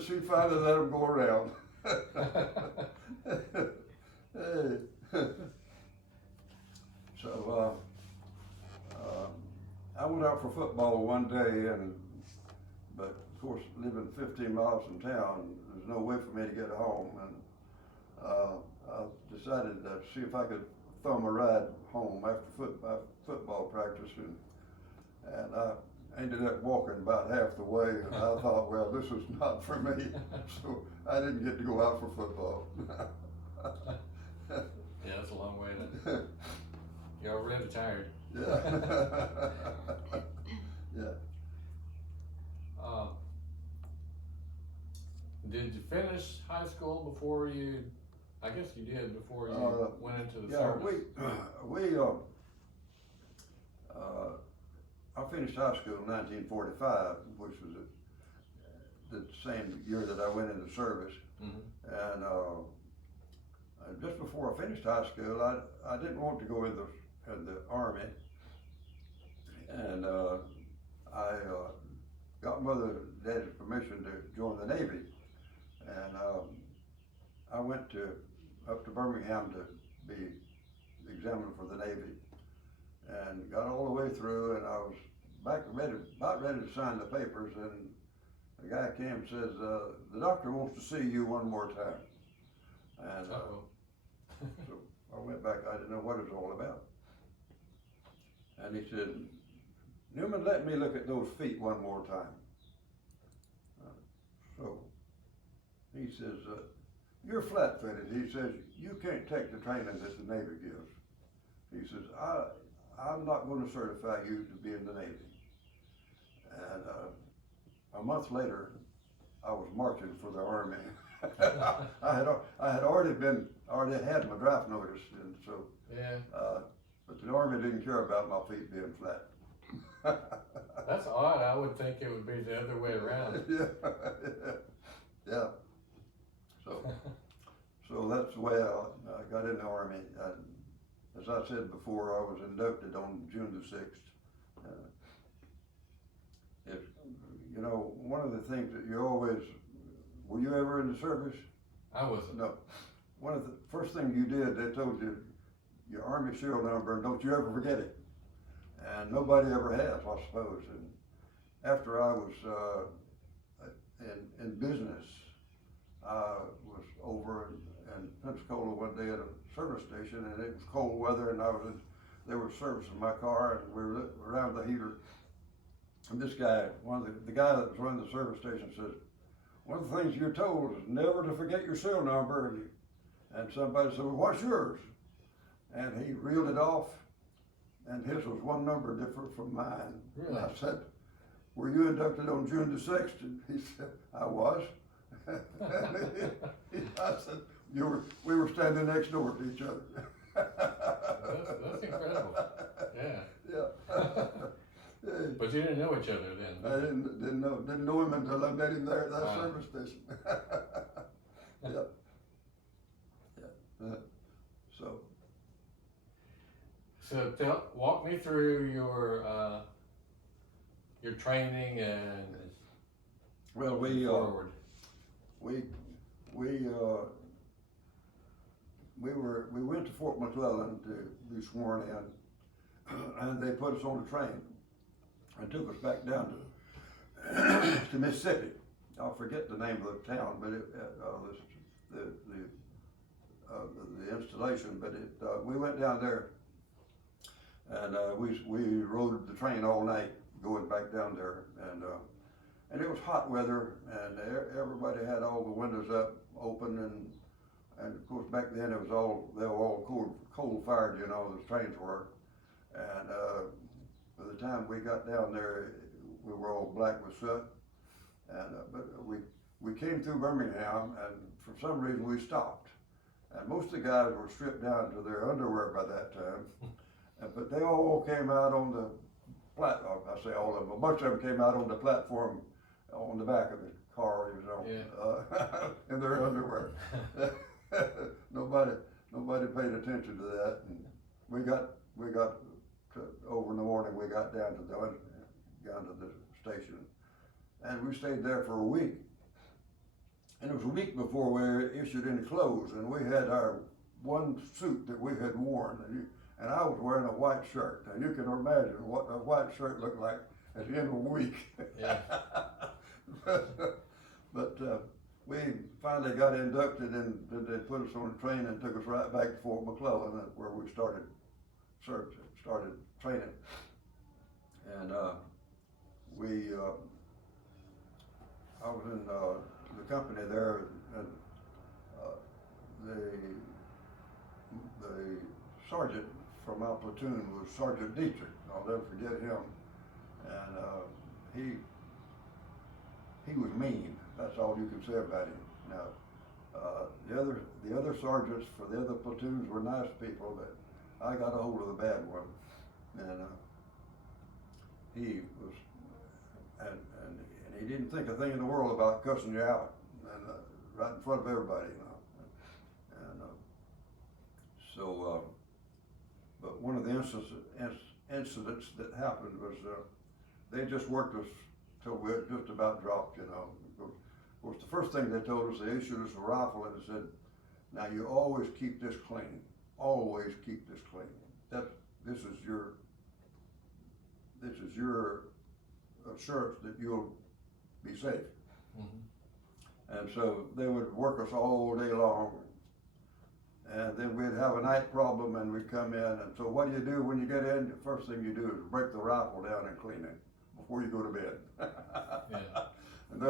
she finally let them go around. Hey. So, I went out for football one day, but of course, living 15 miles from town, there's no way for me to get home, and I decided to see if I could thumb a ride home after football practice, and I ended up walking about half the way, and I thought, well, this is not for me, so I didn't get to go out for football. Yeah, that's a long way to. You're already tired. Yeah. Yeah. Did you finish high school before you? I guess you did before you went into the Yeah, service. I finished high school in 1945, which was the same year that I went into service. Mm-hmm. And just before I finished high school, I didn't want to go in the Army, and I got Mother and Daddy's permission to join the Navy, and I went up to Birmingham to be examined for the Navy, and got all the way through, and I was about ready to sign the papers, and the guy came and says, the doctor wants to see you one more time. And so I went back, I didn't know what it was all about. And he said, Newman, let me look at those feet one more time. So he says, you're flat-footed. He says, you can't take the training that the Navy gives. He says, I'm not going to certify you to be in the Navy. And a month later, I was marching for the Army. I had already had my draft notice, and so. Yeah. But the Army didn't care about my feet being flat. That's odd. I would think it would be the other way around. Yeah. So that's the way I got in the Army. As I said before, I was inducted on June the 6th. One of the things that were you ever in the service? I wasn't. No. One of the first things you did, they told you your Army serial number, and don't you ever forget it. And nobody ever has, I suppose. And after I was in business, I was over in Pensacola one day at a service station, and it was cold weather, and they were servicing my car, and we were around the heater. And this guy, the guy that was running the service station, says, one of the things you're told is never to forget your serial number. And somebody said, well, what's yours? And he reeled it off, and his was one number different from mine. Really? And I said, were you inducted on June the 6th? And he said, I was. I said, we were standing next door to each other. That's incredible. Yeah. Yeah. But you didn't know each other then. I didn't know him until I met him there at that service station. Yeah. So walk me through your training and well, forward. We went to Fort McClellan to be sworn in, and they put us on a train and took us back down to Mississippi. I'll forget the name of the town, but the installation. But we went down there, and we rode the train all night going back down there, and it was hot weather, and everybody had all the windows up open, and of course back then they were all coal fired, those trains were, and by the time we got down there, we were all black with soot, and but we came through Birmingham, and for some reason we stopped, and most of the guys were stripped down to their underwear by that time, but they all came out on the platform. I say all of them, a bunch of them came out on the platform on the back of the car, Yeah. in their underwear. Nobody paid attention to that, and we got over in the morning. We got down to the station, and we stayed there for a week. And it was a week before we issued any clothes, and we had our one suit that we had worn, and I was wearing a white shirt. And you can imagine what a white shirt looked like at the end of a week. Yeah. but we finally got inducted, and they put us on a train and took us right back to Fort McClellan, where we started training. And I was in the company there, and the sergeant from our platoon was Sergeant Dietrich. I'll never forget him. And he was mean. That's all you can say about him. Now, the other sergeants for the other platoons were nice people, but I got a hold of the bad one, and he was, and he didn't think a thing in the world about cussing you out, and right in front of everybody, you know. And but one of the incidents that happened was they just worked us till we had just about dropped, you know. Of course, the first thing they told us, they issued us a rifle and they said, "Now you always keep this clean. Always keep this clean. This is your assurance that you'll be safe." Mm-hmm. And so they would work us all day long, and then we'd have a night problem, and we'd come in. And so, what do you do when you get in? The first thing you do is break the rifle down and clean it before you go to bed. Yeah. And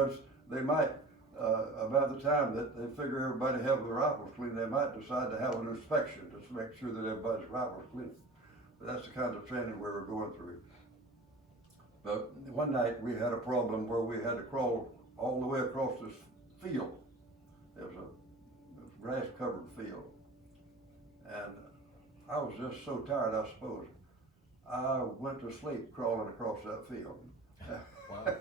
they might, about the time that they figure everybody have their rifles clean, they might decide to have an inspection just to make sure that everybody's rifle's clean. But that's the kind of training we were going through. But one night we had a problem where we had to crawl all the way across this field. It was a grass-covered field. And I was just so tired, I suppose. I went to sleep crawling across that field. Wow.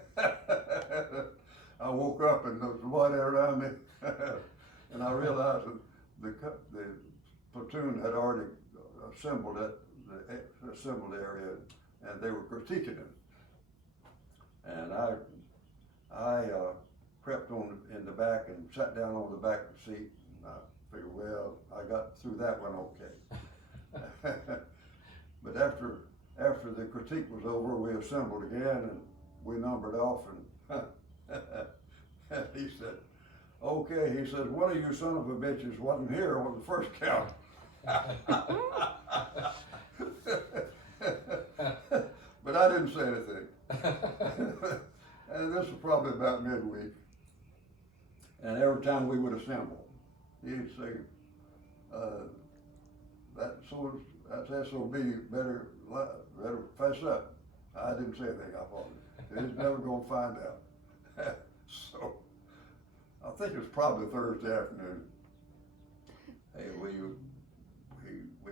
I woke up and there was mud around me, and I realized that the platoon had already assembled the area, and they were critiquing it. And I crept in the back and sat down on the back seat, and I figured, well, I got through that one okay. But after the critique was over, we assembled again, and we numbered off, and he said, "Okay," he said, "one of you son of a bitches wasn't here on the first count." But I didn't say anything. And this was probably about midweek. And every time we would assemble, he'd say, that's SOB, better fess up. I didn't say anything, I thought. He's never gonna find out. So, I think it was probably Thursday afternoon. Hey, we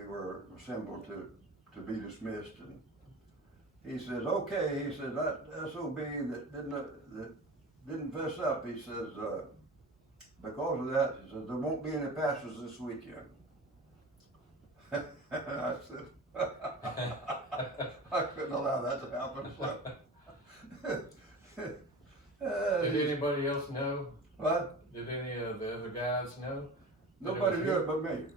were assembled to be dismissed, and he says, "Okay," he says, "that SOB that didn't fess up," he says, "because of that," he says, "there won't be any passes this weekend." And I said, I couldn't allow that to happen. So. Did anybody else know? What? Did any of the other guys know? Nobody knew it but me.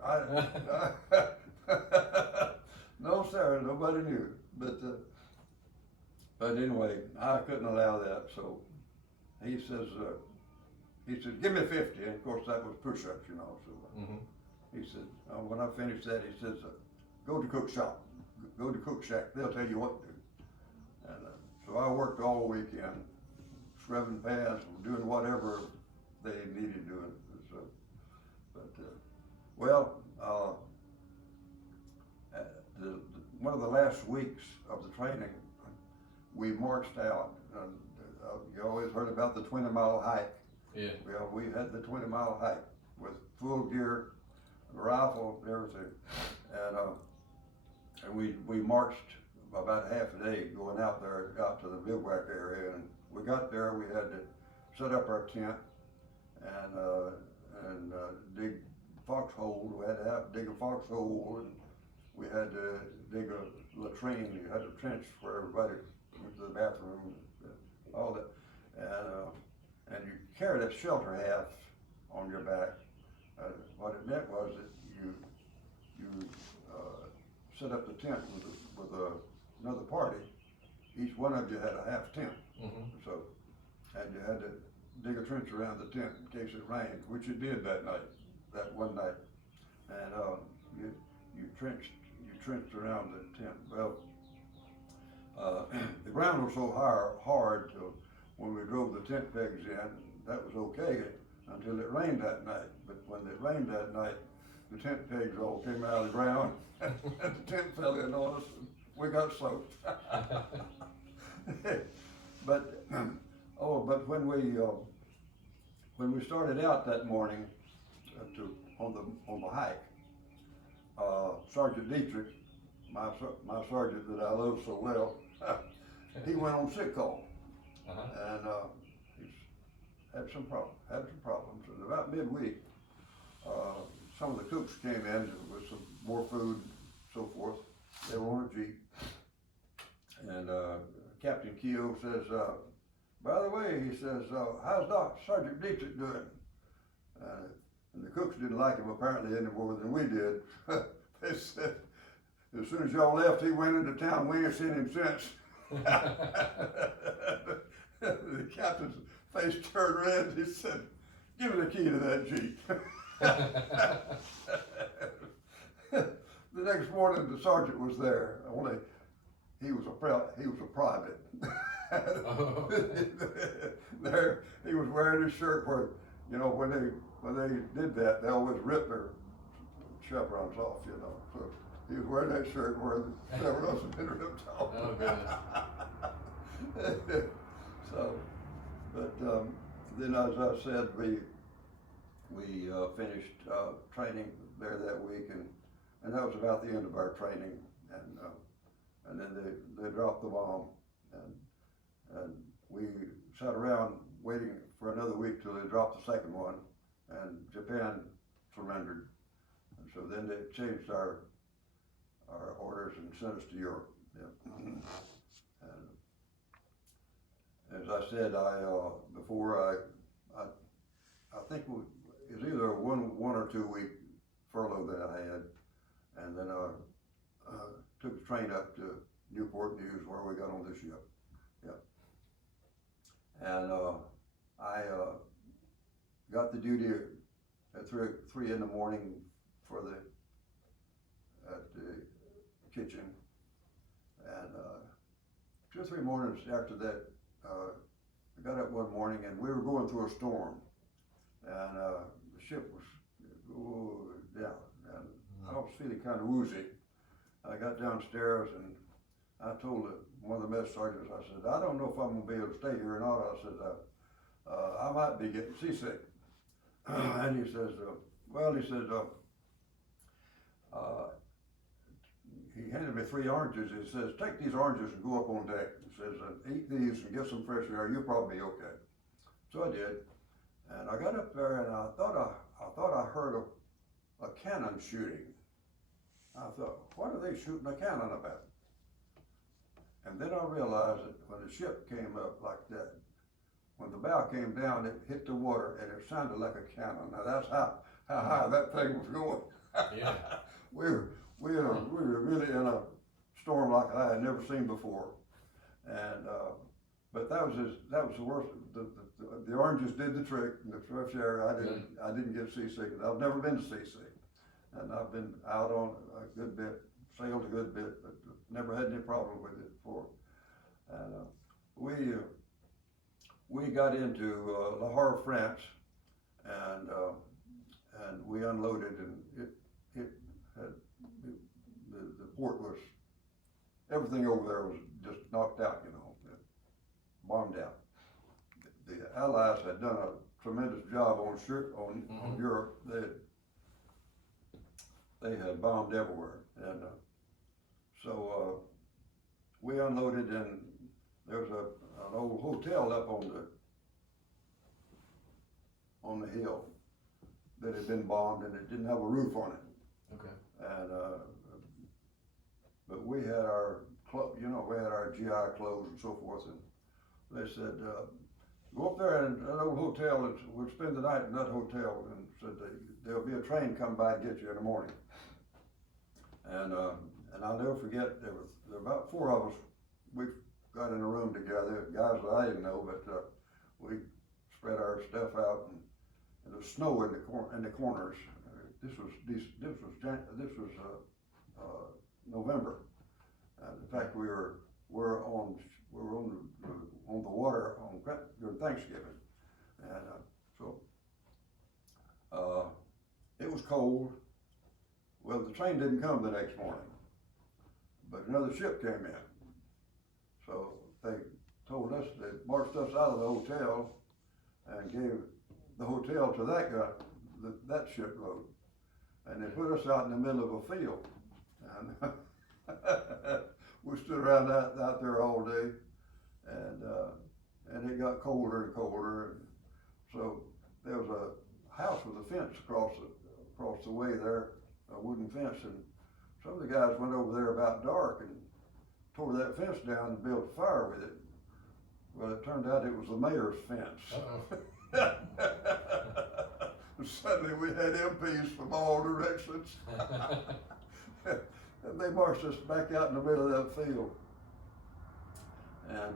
No, sir, nobody knew. But anyway, I couldn't allow that. So he says, "Give me 50." And of course, that was push-ups, you know. So he said, when I finished that, he says, "Go to cook shop. Go to cook shack. They'll tell you what to do." And so I worked all weekend, scrubbing pans, doing whatever they needed doing. So, one of the last weeks of the training, we marched out. You always heard about the 20-mile hike. Yeah. Well, we had the 20-mile hike with full gear, rifle, everything, and we marched about half a day going out there, out to the bivouac area, and we got there. We had to set up our tent and dig foxhole. We had to dig a foxhole, and we had to dig a latrine. You had a trench where everybody went to the bathroom, all that, and you carry that shelter half on your back. What it meant was that you set up the tent with another party. Each one of you had a half tent. Mm-hmm. So, and you had to dig a trench around the tent in case it rained, which it did that one night. And you trenched around the tent. Well, the ground was so hard till when we drove the tent pegs in, that was okay until it rained that night. But when it rained that night, the tent pegs all came out of the ground and the tent fell in on us and we got soaked. But when we started out that morning on the hike, Sergeant Dietrich, my sergeant that I love so well, he went on sick call. Uh-huh. And he's had some problems. And about midweek, some of the cooks came in with some more food and so forth. They were on a Jeep. And Captain Keogh says, by the way, he says, how's Sergeant Dietrich doing? And the cooks didn't like him apparently any more than we did. They said, as soon as y'all left, he went into town. We ain't seen him since. The captain's face turned red. He said, give me the key to that Jeep. The next morning, the sergeant was there. Only he was a private. There, he was wearing his shirt where, you know, when they did that, they always rip their chevrons off, you know. So he was wearing that shirt where the chevrons had been ripped off. Oh, goodness. So, but then as I said, we finished training there that week, and that was about the end of our training, and then they dropped the bomb, and we sat around waiting for another week till they dropped the second one, and Japan surrendered, and so then they changed our orders and sent us to Europe. Yeah. And as I said, I think it was either a one or 2 week furlough that I had, and then took the train up to Newport News where we got on the ship. Yeah. And I got the duty at 3 in the morning at the kitchen, and 2 or 3 mornings after that, I got up one morning and we were going through a storm, and the ship was down, and I was feeling kind of woozy. I got downstairs and I told one of the mess sergeants, I said, I don't know if I'm gonna be able to stay here or not. I said, I might be getting seasick. And he says, he handed me 3 oranges. He says, take these oranges and go up on deck. He says, eat these and get some fresh air. You'll probably be okay. So I did. And I got up there and I thought I heard a cannon shooting. I thought, what are they shooting a cannon about? And then I realized that when the ship came up like that, when the bow came down, it hit the water and it sounded like a cannon. Now that's how high that thing was going. Yeah. We were really in a storm like I had never seen before, and but that was the worst. The oranges did the trick, and the fresh air. I didn't get seasick. I've never been seasick, and I've been out on a good bit, sailed a good bit, but never had any problem with it before. And we got into La Havre, France, and we unloaded, and it had. The port was, everything over there was just knocked out, you know, bombed out. The Allies had done a tremendous job on Europe. They had bombed everywhere, and so we unloaded, and there was an old hotel up on the hill that had been bombed, and it didn't have a roof on it. Okay. And but we had our GI clothes and so forth, and they said, go up there in that old hotel and we'll spend the night in that hotel, and said there'll be a train come by to get you in the morning. And I'll never forget, there were about 4 of us. We got in a room together, guys that I didn't know, but we spread our stuff out, and there was snow in the corners. This was November. In fact, we were on the water during Thanksgiving, and so it was cold. Well, the train didn't come the next morning, but another ship came in. So they told us, they marched us out of the hotel and gave the hotel to that guy, that shipload, and they put us out in the middle of a field, and we stood around out there all day, and it got colder and colder, and so there was a house with a fence across the way there, a wooden fence, and some of the guys went over there about dark and tore that fence down and built a fire with it. Well, it turned out it was the mayor's fence. Suddenly we had MPs from all directions. And they marched us back out in the middle of that field, and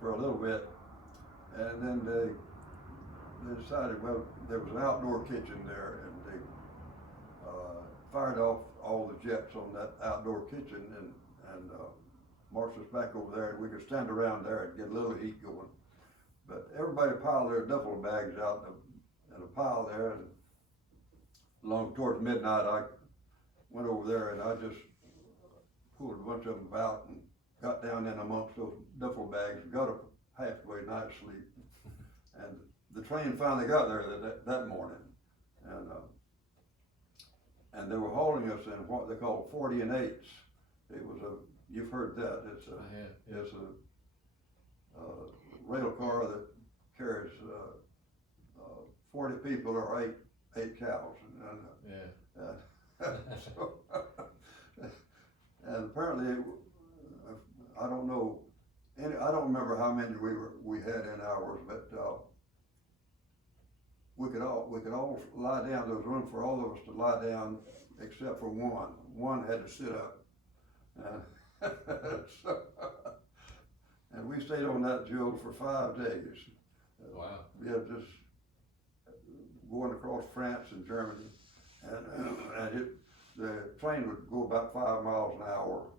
for a little bit, and then they decided, well, there was an outdoor kitchen there, and they fired off all the jets on that outdoor kitchen, and marched us back over there, and we could stand around there and get a little heat going. But everybody piled their duffel bags out in a pile there, and along towards midnight, I went over there and I just pulled a bunch of them out and got down in amongst those duffel bags and got a halfway night's sleep. And the train finally got there that morning, and they were hauling us in what they call 40 and 8s. It was you've heard that, it's a rail car that carries 40 people or eight cows. So, and apparently, I don't know, I don't remember how many we had in ours, but we could all lie down. There was room for all of us to lie down except for one. One had to sit up, and we stayed on that Joe for 5 days. Wow. Yeah, just going across France and Germany, and the train would go about 5 miles an hour,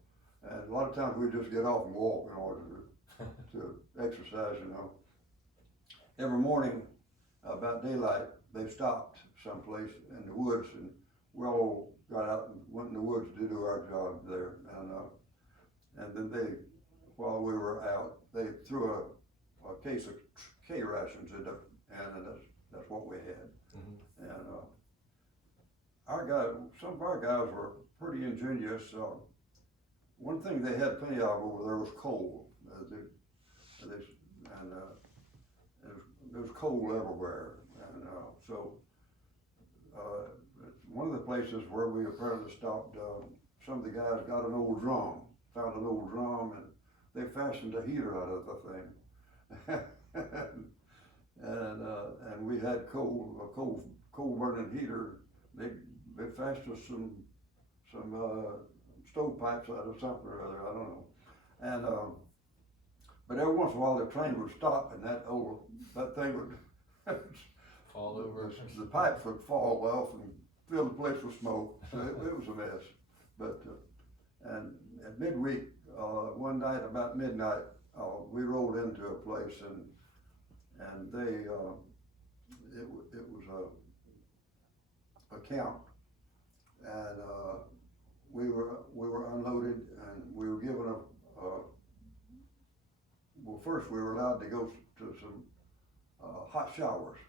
and a lot of times we'd just get off and walk in order to exercise, Every morning, about daylight, they stopped someplace in the woods, and we all got out and went in the woods to do our job there, and then while we were out, they threw a case of K rations in there, and that's what we had. Mm-hmm. And some of our guys were pretty ingenious. One thing they had plenty of over there was coal. There was coal everywhere, and so one of the places where we apparently stopped, some of the guys got found an old drum, and they fashioned a heater out of the thing. And we had a coal burning heater. They fashioned us some stovepipes out of something or other, I don't know. And but every once in a while the train would stop, and that thing would fall over. The pipes would fall off and fill the place with smoke. So it was a mess. But and at midweek, one night about midnight, we rolled into a place, and they it was a camp, and we were unloaded, and we were given well, first we were allowed to go to some hot showers.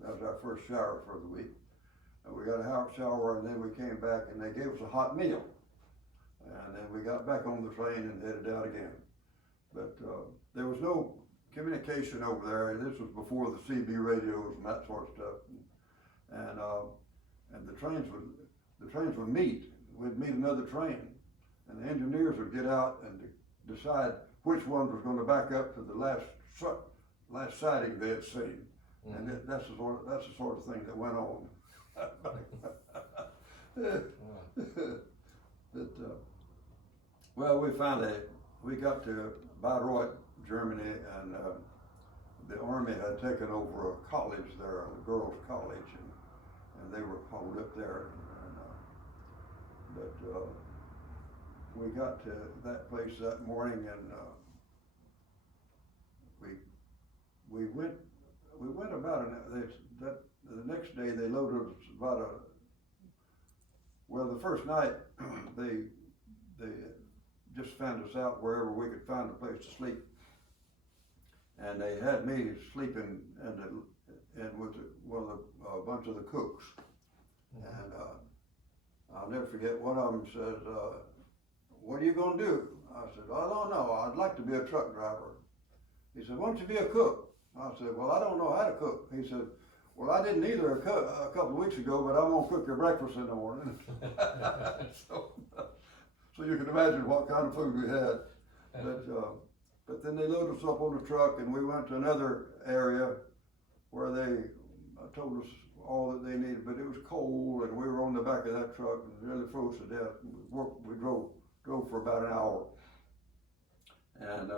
That was our first shower for the week. And we got a hot shower, and then we came back and they gave us a hot meal. And then we got back on the train and headed out again. But there was no communication over there. This was before the CB radios and that sort of stuff. And the trains would meet. We'd meet another train, and the engineers would get out and decide which one was going to back up to the last last sighting they had seen. Mhm. And that's the sort of thing that went on. But, well, we got to Bayreuth, Germany, and, the army had taken over a college there, a girls' college, and they were hauled up there, but we got to that place that morning, and, we went about the next day they loaded us the first night, they just found us out wherever we could find a place to sleep. And they had me sleeping with a bunch of the cooks. And, I'll never forget, one of them says, what are you gonna do? I said, I don't know, I'd like to be a truck driver. He said, why don't you be a cook? I said, well, I don't know how to cook. He said, well, I didn't either a couple of weeks ago, but I'm gonna cook your breakfast in the morning. So you can imagine what kind of food we had. But then they loaded us up on the truck, and we went to another area where they told us all that they needed, but it was cold, and we were on the back of that truck and really froze to death. We drove for about an hour. And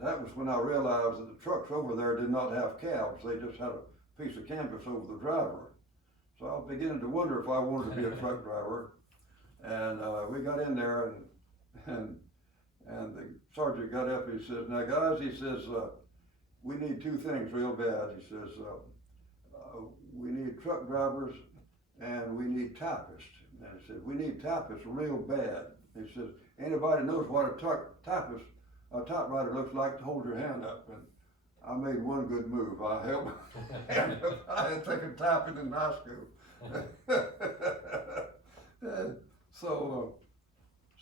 that was when I realized that the trucks over there did not have cabs. They just had a piece of canvas over the driver. So I was beginning to wonder if I wanted to be a truck driver. And we got in there, and the sergeant got up and he says, now guys, he says, we need two things real bad. He says, we need truck drivers and we need typists. And he said, we need typists real bad. He says, anybody knows what a typewriter looks like, to hold your hand up. And I made one good move. I held my hand up. I had taken typing in high school.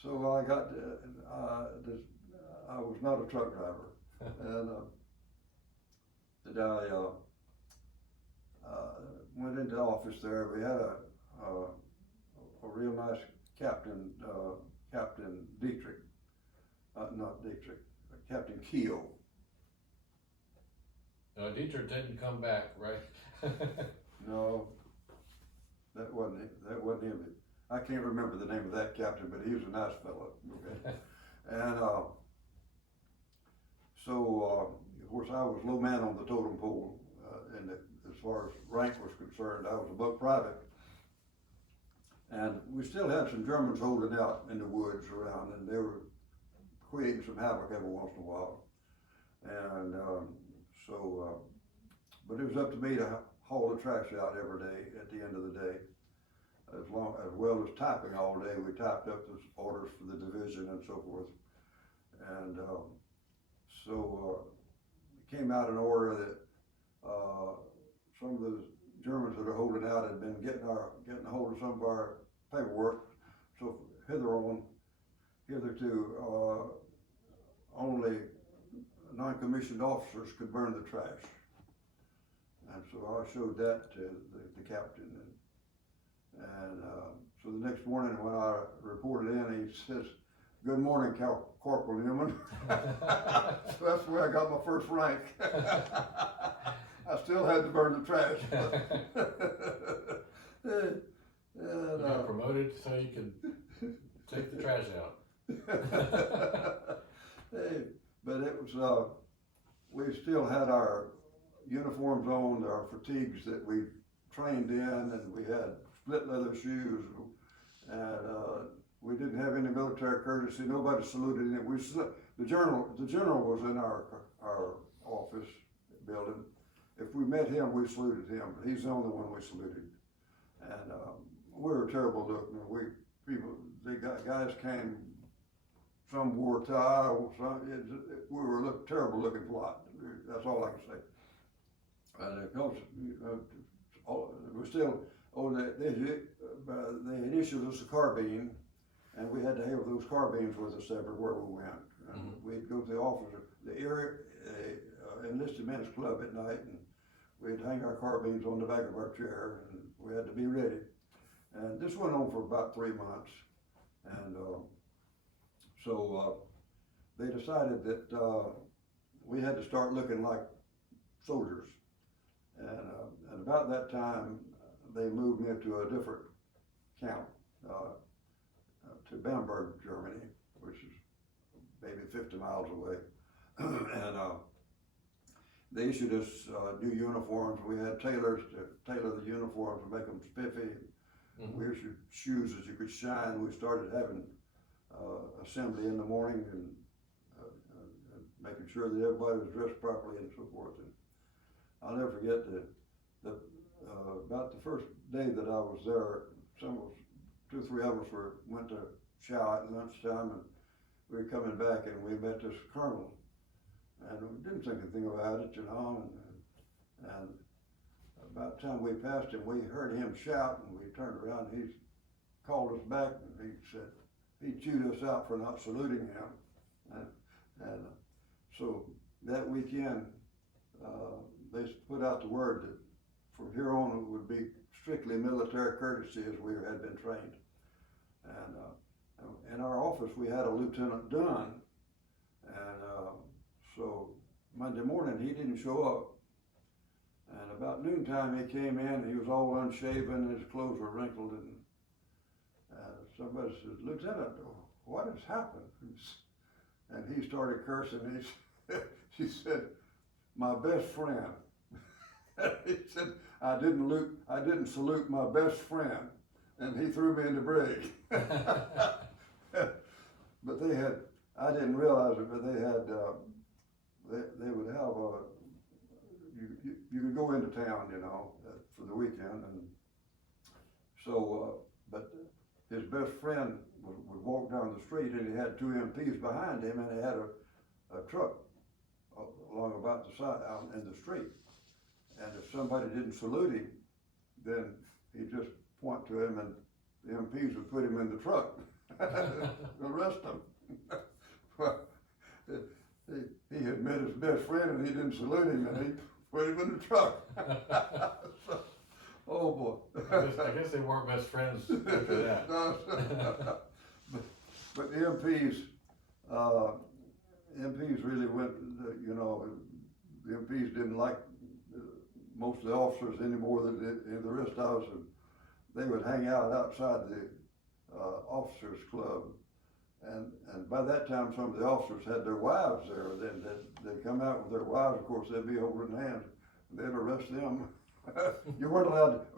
So I got, I was not a truck driver. And I went into the office there. We had a real nice captain, Captain Dietrich. Not Dietrich, Captain Keel. No, Dietrich didn't come back, right? No, that wasn't him. I can't remember the name of that captain, but he was a nice fellow. Okay. And so of course I was low man on the totem pole, and as far as rank was concerned, I was a buck private. And we still had some Germans holding out in the woods around, and they were creating some havoc every once in a while. And but it was up to me to haul the trash out every day at the end of the day. As well as typing all day, we typed up the orders for the division and so forth. And it came out an order that some of the Germans that are holding out had been getting a hold of some of our paperwork. So hitherto, only non-commissioned officers could burn the trash. And so I showed that to the captain. And so the next morning when I reported in, he says, good morning, Corporal Newman. So that's where I got my first rank. I still had to burn the trash. You got promoted so you could take the trash out. Hey, but it was, we still had our uniforms on, our fatigues that we trained in, and we had split leather shoes, and we didn't have any military courtesy. Nobody saluted him. The general was in our office building. If we met him, we saluted him, but he's the only one we saluted. And we were terrible looking. The guys came, some wore tie, we were terrible looking lot. That's all I can say. And of course, we still, they had issued us a carbine, and we had to have those carbines with us everywhere we went. And we'd go to the office, the enlisted men's club at night, and we'd hang our carbines on the back of our chair, and we had to be ready. And this went on for about 3 months. And so they decided that we had to start looking like soldiers. And about that time, they moved me to a different camp, to Bamberg, Germany, which is maybe 50 miles away. And they issued us new uniforms. We had tailors to tailor the uniforms and make them spiffy. Mm-hmm. We issued shoes that you could shine. We started having assembly in the morning and making sure that everybody was dressed properly and so forth. And I'll never forget about the first day that I was there. Two or three of us went to chow at lunchtime, and we were coming back, and we met this colonel, and we didn't think anything about it, you know. And about the time we passed him, we heard him shout, and we turned around, and he called us back, and he said he chewed us out for not saluting him. And so that weekend, they put out the word that from here on it would be strictly military courtesy as we had been trained. And in our office we had a Lieutenant Dunn, and so Monday morning he didn't show up. And about noontime he came in, he was all unshaven, his clothes were wrinkled, and somebody said, "Lieutenant, what has happened?" And he started cursing. He said, "My best friend." He said, I didn't salute my best friend, and he threw me in the brig. But I didn't realize it, but they had, they would have you could go into town, you know, for the weekend, and so, but his best friend would walk down the street, and he had two MPs behind him, and he had a truck along about the side out in the street. And if somebody didn't salute him, then he'd just point to him, and the MPs would put him in the truck, arrest him. Well, he had met his best friend, and he didn't salute him, and he put him in the truck. So, oh boy. I guess they weren't best friends after that. But the MPs really went, you know, the MPs didn't like most of the officers any more than the rest of us, and they would hang out outside the officers club, and by that time some of the officers had their wives there. Then they'd come out with their wives. Of course, they'd be holding hands. They'd arrest them. You weren't allowed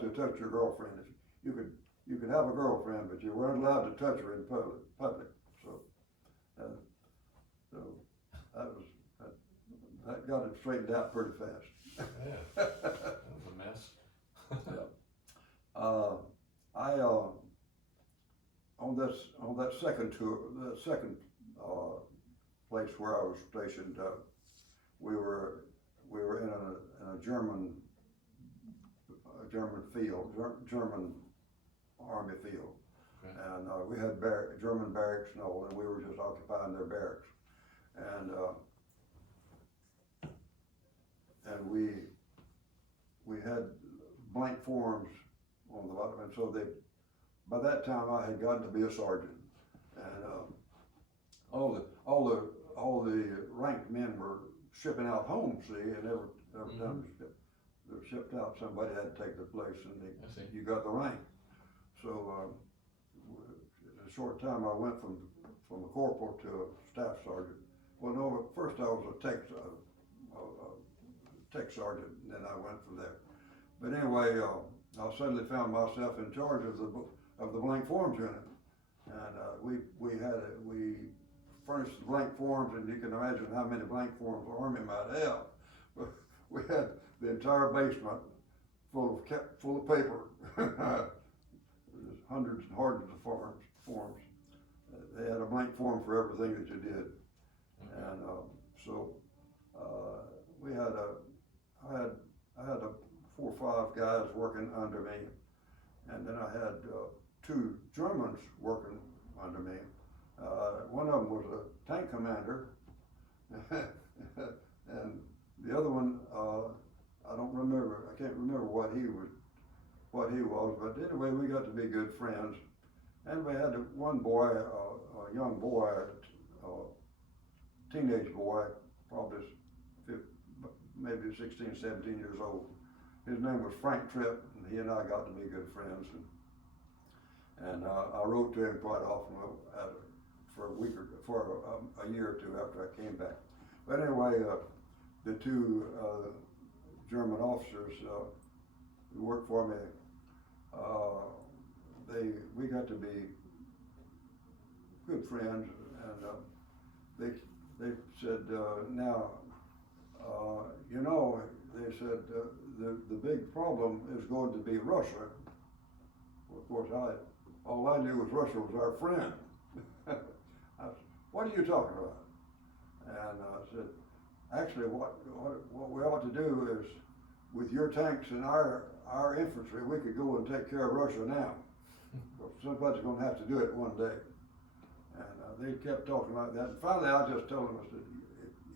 to touch your girlfriend. You could have a girlfriend, but you weren't allowed to touch her in public. So that got it straightened out pretty fast. Yeah, that was a mess. Yeah. On that second tour, the second place where I was stationed, we were in a German field, German army field. Okay. And we had German barracks and all, and we were just occupying their barracks. And we had blank forms on the bottom, and so by that time I had gotten to be a sergeant, and all the ranked men were shipping out home, see, and every time they were shipped out, somebody had to take their place, and you got the rank. So in a short time I went from a corporal to a staff sergeant. Well, no, at first I was a tech sergeant, and then I went from there. But anyway, I suddenly found myself in charge of the blank forms unit, and we furnished the blank forms, and you can imagine how many blank forms the Army might have. But we had the entire basement full of paper, hundreds and hundreds of forms. They had a blank form for everything that you did, and so I had 4 or 5 guys working under me, and then I had 2 Germans working under me. One of them was a tank commander, and the other one, I can't remember what he was, but anyway, we got to be good friends. And we had one boy, a young boy, teenage boy, probably maybe 16, 17 years old. His name was Frank Tripp, and he and I got to be good friends. And I wrote to him quite often for a week or for a year or two after I came back. But anyway, the two German officers who worked for me, we got to be good friends, and they said, now, you know, they said the big problem is going to be Russia. Well, of course, all I knew was Russia was our friend. I said, what are you talking about? And I said, actually, what we ought to do is, with your tanks and our infantry, we could go and take care of Russia now. Somebody's going to have to do it one day. And they kept talking like that. And finally, I just told them, I said,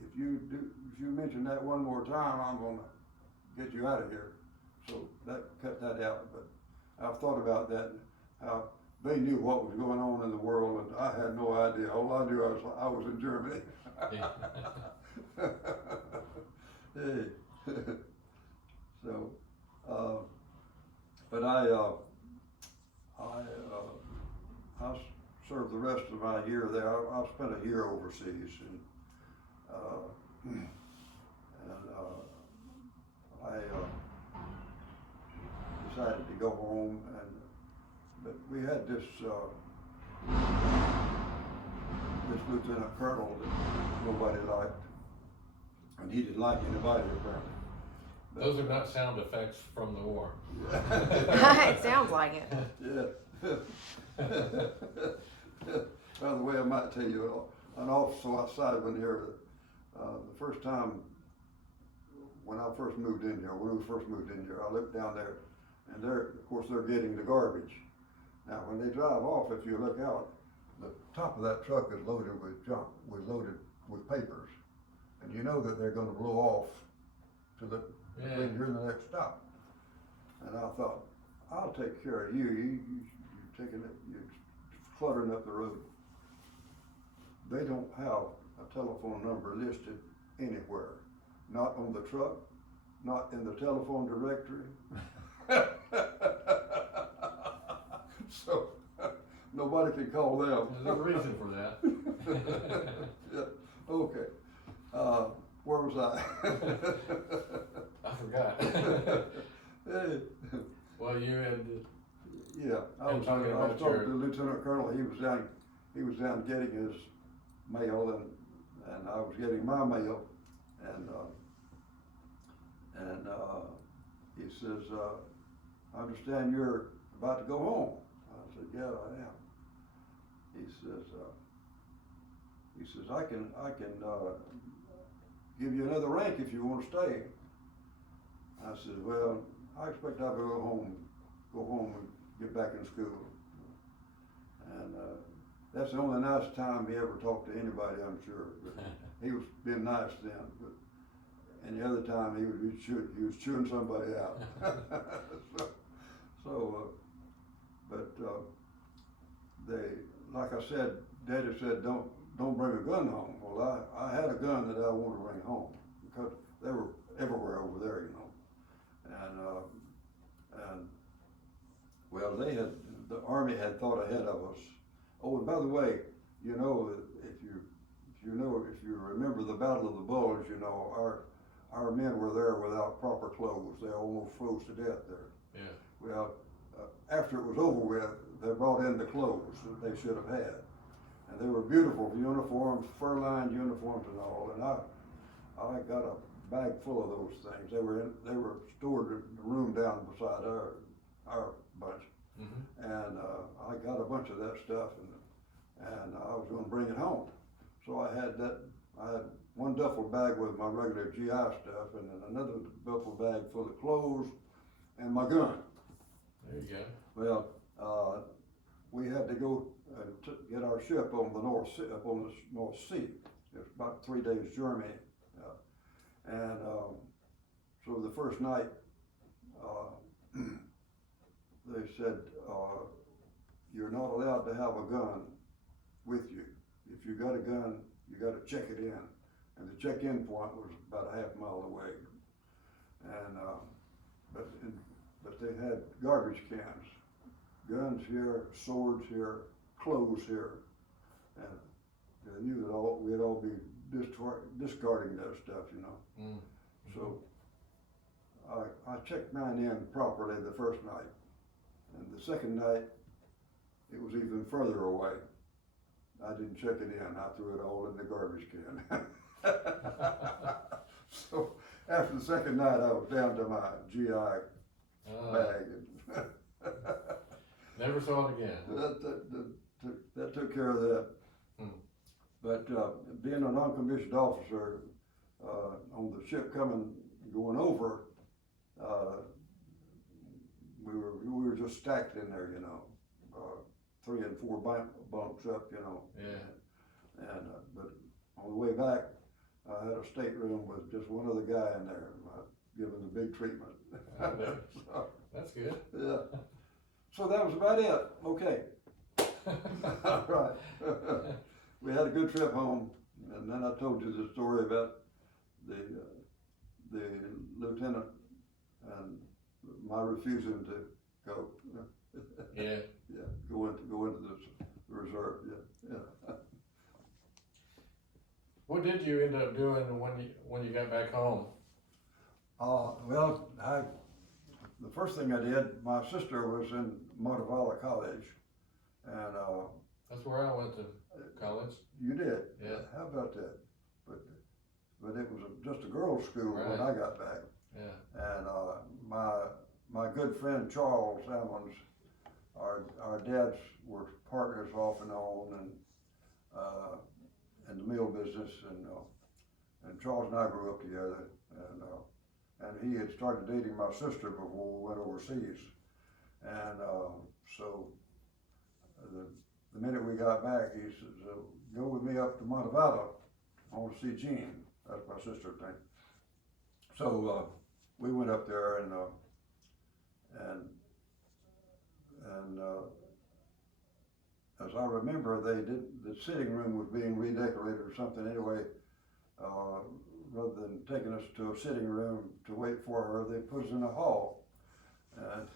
if you mention that one more time, I'm going to get you out of here. So that cut that out. But I've thought about that, how they knew what was going on in the world, and I had no idea. All I knew I was in Germany. Hey. So, but I served the rest of my year there. I spent a year overseas, and I decided to go home, but we had this lieutenant colonel that nobody liked, and he didn't like anybody apparently. Those are not sound effects from the war. It sounds like it. Yeah. By the way, I might tell you an awful side one here. The first time when I first moved in here, I looked down there, and of course, they're getting the garbage. Now, when they drive off, if you look out, the top of that truck is loaded with junk, loaded with papers, and you know that they're going to blow off when you're in the next stop. And I thought, I'll take care of you. You're cluttering up the road. They don't have a telephone number listed anywhere. Not on the truck, not in the telephone directory. So nobody can call them. There's a reason for that. Yeah. Okay. Where was I? I forgot. Hey. Well, you had. Yeah, I was talking to the lieutenant colonel. He was down getting his mail, and I was getting my mail, and he says, I understand you're about to go home. I said, yeah, I am. He says, I can give you another rank if you want to stay. I said, well, I expect I'll go home and get back in school. And that's the only nice time he ever talked to anybody, I'm sure. But he was being nice then, but any other time he was chewing somebody out. They, like I said, Daddy said, don't bring a gun home. Well, I had a gun that I wanted to bring home because they were everywhere over there, you know. And well, the Army had thought ahead of us. Oh, and by the way, you know, if you remember the Battle of the Bulge, you know, our men were there without proper clothes. They almost froze to death there. Yeah. Well, after it was over with, they brought in the clothes that they should have had, and they were beautiful uniforms, fur-lined uniforms and all. And I got a bag full of those things. They were stored in the room down beside our bunch. Mm-hmm. And I got a bunch of that stuff, and I was going to bring it home. So I had one duffel bag with my regular GI stuff, and then another duffel bag full of clothes and my gun. There you go. Well, we had to go get our ship on the North Sea. It's about 3 days journey, and so the first night, they said, you're not allowed to have a gun with you. If you got a gun, you gotta check it in. And the check-in point was about a half mile away. And, but they had garbage cans, guns here, swords here, clothes here. And they knew that we'd all be discarding that stuff, you know. Mm. So I checked mine in properly the first night. And the second night, it was even further away. I didn't check it in. I threw it all in the garbage can. So after the second night, I was down to my GI bag. Never saw it again. That took care of that. Hmm. But being a non-commissioned officer on the ship going over, we were just stacked in there, you know, 3 and 4 bunks up, you know. Yeah. And but on the way back, I had a stateroom with just one other guy in there, giving the big treatment. So, That's good. yeah. So that was about it. Okay. All right. We had a good trip home, and then I told you the story about the lieutenant and my refusing to go. Yeah. Yeah, go into the reserve. Yeah. What did you end up doing when you got back home? Well, the first thing I did, my sister was in Montevallo College, and That's where I went to college. you did. Yeah. How about that? But it was just a girls' school when Right. I got back. Yeah. And my good friend Charles Ammons, our dads were partners off and on, and in the mill business, and Charles and I grew up together, and he had started dating my sister before we went overseas, and so the minute we got back, he says, "Go with me up to Montevallo. I want to see Jean." That's my sister's name. So we went up there, and as I remember, the sitting room was being redecorated or something anyway. Rather than taking us to a sitting room to wait for her, they put us in a hall. And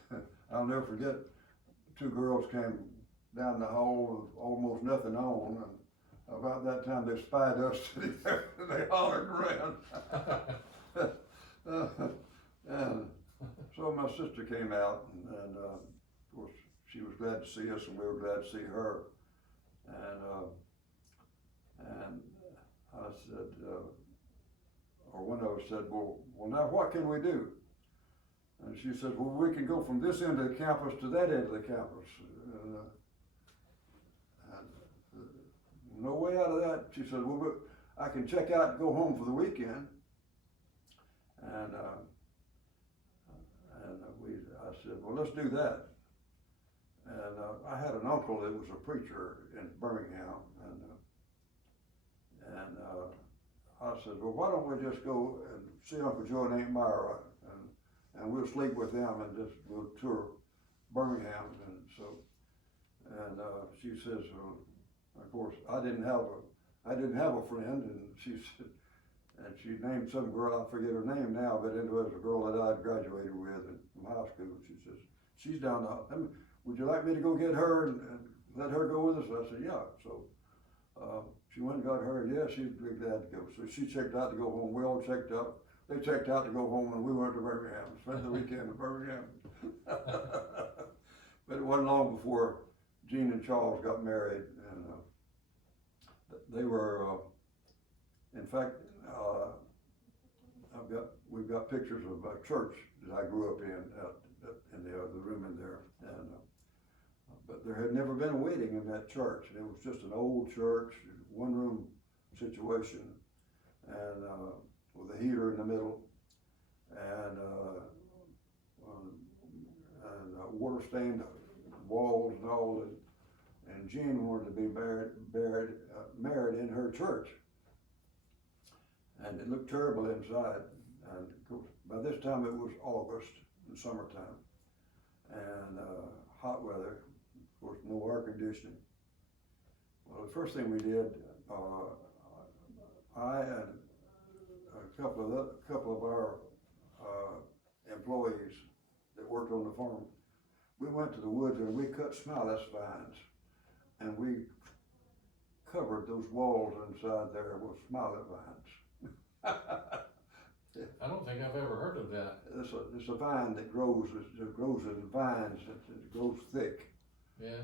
I'll never forget, 2 girls came down the hall with almost nothing on, and about that time they spied us sitting there, and they hollered around. And so my sister came out, and of course she was glad to see us, and we were glad to see her. And I said, or one of us said, well, now what can we do? And she said, well, we can go from this end of the campus to that end of the campus. No way out of that. She said, well, I can check out and go home for the weekend. And I said, well, let's do that. And I had an uncle that was a preacher in Birmingham, and I said, well, why don't we just go and see Uncle Joe and Aunt Myra, and we'll sleep with them and just we'll tour Birmingham. And so, and she says, well, of course, I didn't have a friend, and she said, and she named some girl, I forget her name now, but it was a girl that I'd graduated with from high school. She says, she's down the, would you like me to go get her and let her go with us? I said, yeah. So she went and got her, and yeah, she'd be glad to go. So she checked out to go home. We all checked out. They checked out to go home, and we went to Birmingham, spent the weekend in Birmingham. But it wasn't long before Jean and Charles got married, and they were, in fact, we've got pictures of a church that I grew up in the room in there, and but there had never been a wedding in that church, and it was just an old church, 1-room situation, and with a heater in the middle, and water stained walls and all, and Jean wanted to be married in her church. And it looked terrible inside, and of course, by this time it was August, in summertime, and hot weather, of course, no air conditioning. Well, the first thing we did, I and a couple of our employees that worked on the farm, we went to the woods and we cut smilax vines, and we covered those walls inside there with smilax vines. I don't think I've ever heard of that. It's a vine that grows, it grows in vines, it grows thick. Yeah.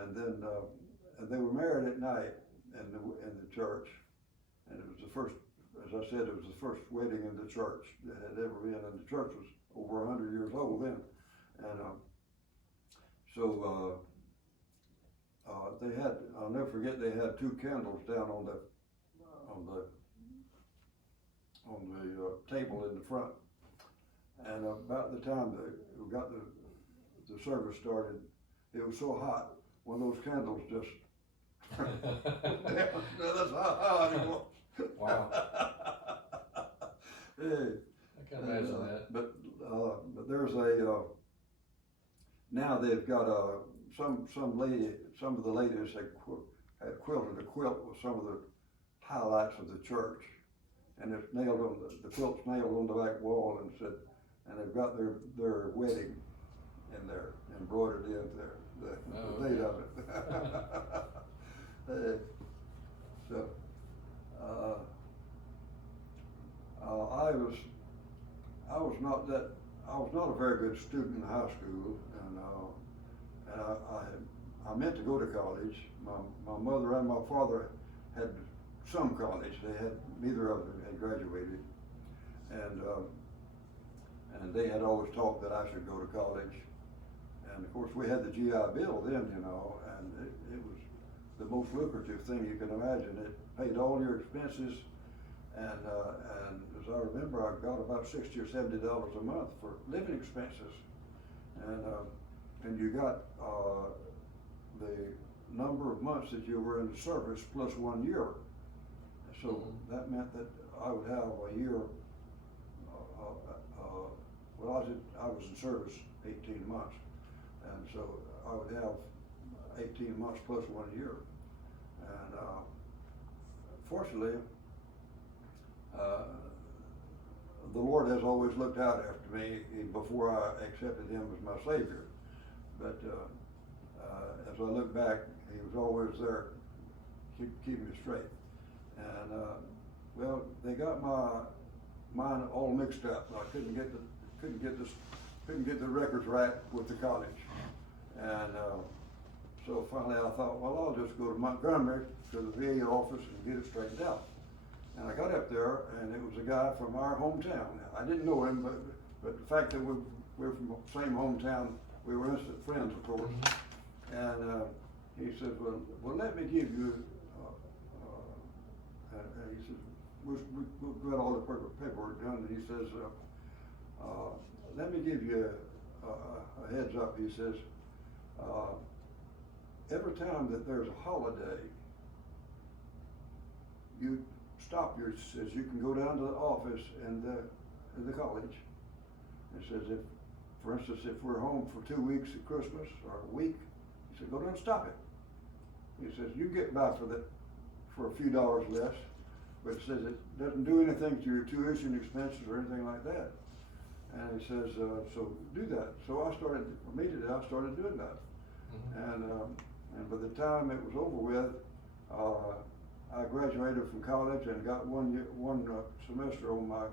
And then and they were married at night in the church, and it was the first, as I said, it was the first wedding in the church that had ever been, and the church was over 100 years old then, and they had, I'll never forget, they had 2 candles down on the table in the front, and about the time we got the service started, it was so hot, one of those candles just that's how hot it was. Wow. Hey, I can imagine that. but there's now they've got some of the ladies had quilted a quilt with some of the highlights of the church, and it's nailed on the quilt's nailed on the back wall, and they've got their wedding in there, embroidered in there, the date of it. So, I was not a very good student in high school, and I meant to go to college. My mother and my father had some college. Neither of them had graduated, and they had always talked that I should go to college. And of course, we had the GI Bill then, and it was the most lucrative thing you can imagine. It paid all your expenses, and as I remember, I got about $60 or $70 a month for living expenses, and you got the number of months that you were in the service plus 1 year. So that meant that I would have a year. I was in service 18 months, and so I would have 18 months plus 1 year. And fortunately, the Lord has always looked out after me before I accepted Him as my Savior. But as I look back, He was always there, keep me straight. And well, they got my mine all mixed up. I couldn't get the records right with the college, and so finally I thought, well, I'll just go to Montgomery to the VA office and get it straightened out. And I got up there, and it was a guy from our hometown. I didn't know him, but the fact that we're from the same hometown, we were instant friends, of course. And he said, well, let me give you. And he says, we got all the paperwork done, and he says, let me give you a heads up. He says, every time that there's a holiday, you stop says you can go down to the office in the college. It says, if, for instance, if we're home for 2 weeks at Christmas or a week, he said, go down and stop it. He says, you get by for a few dollars less, but it says it doesn't do anything to your tuition expenses or anything like that. And he says, so do that. So I started doing that. And by the time it was over with, I graduated from college and got one semester on my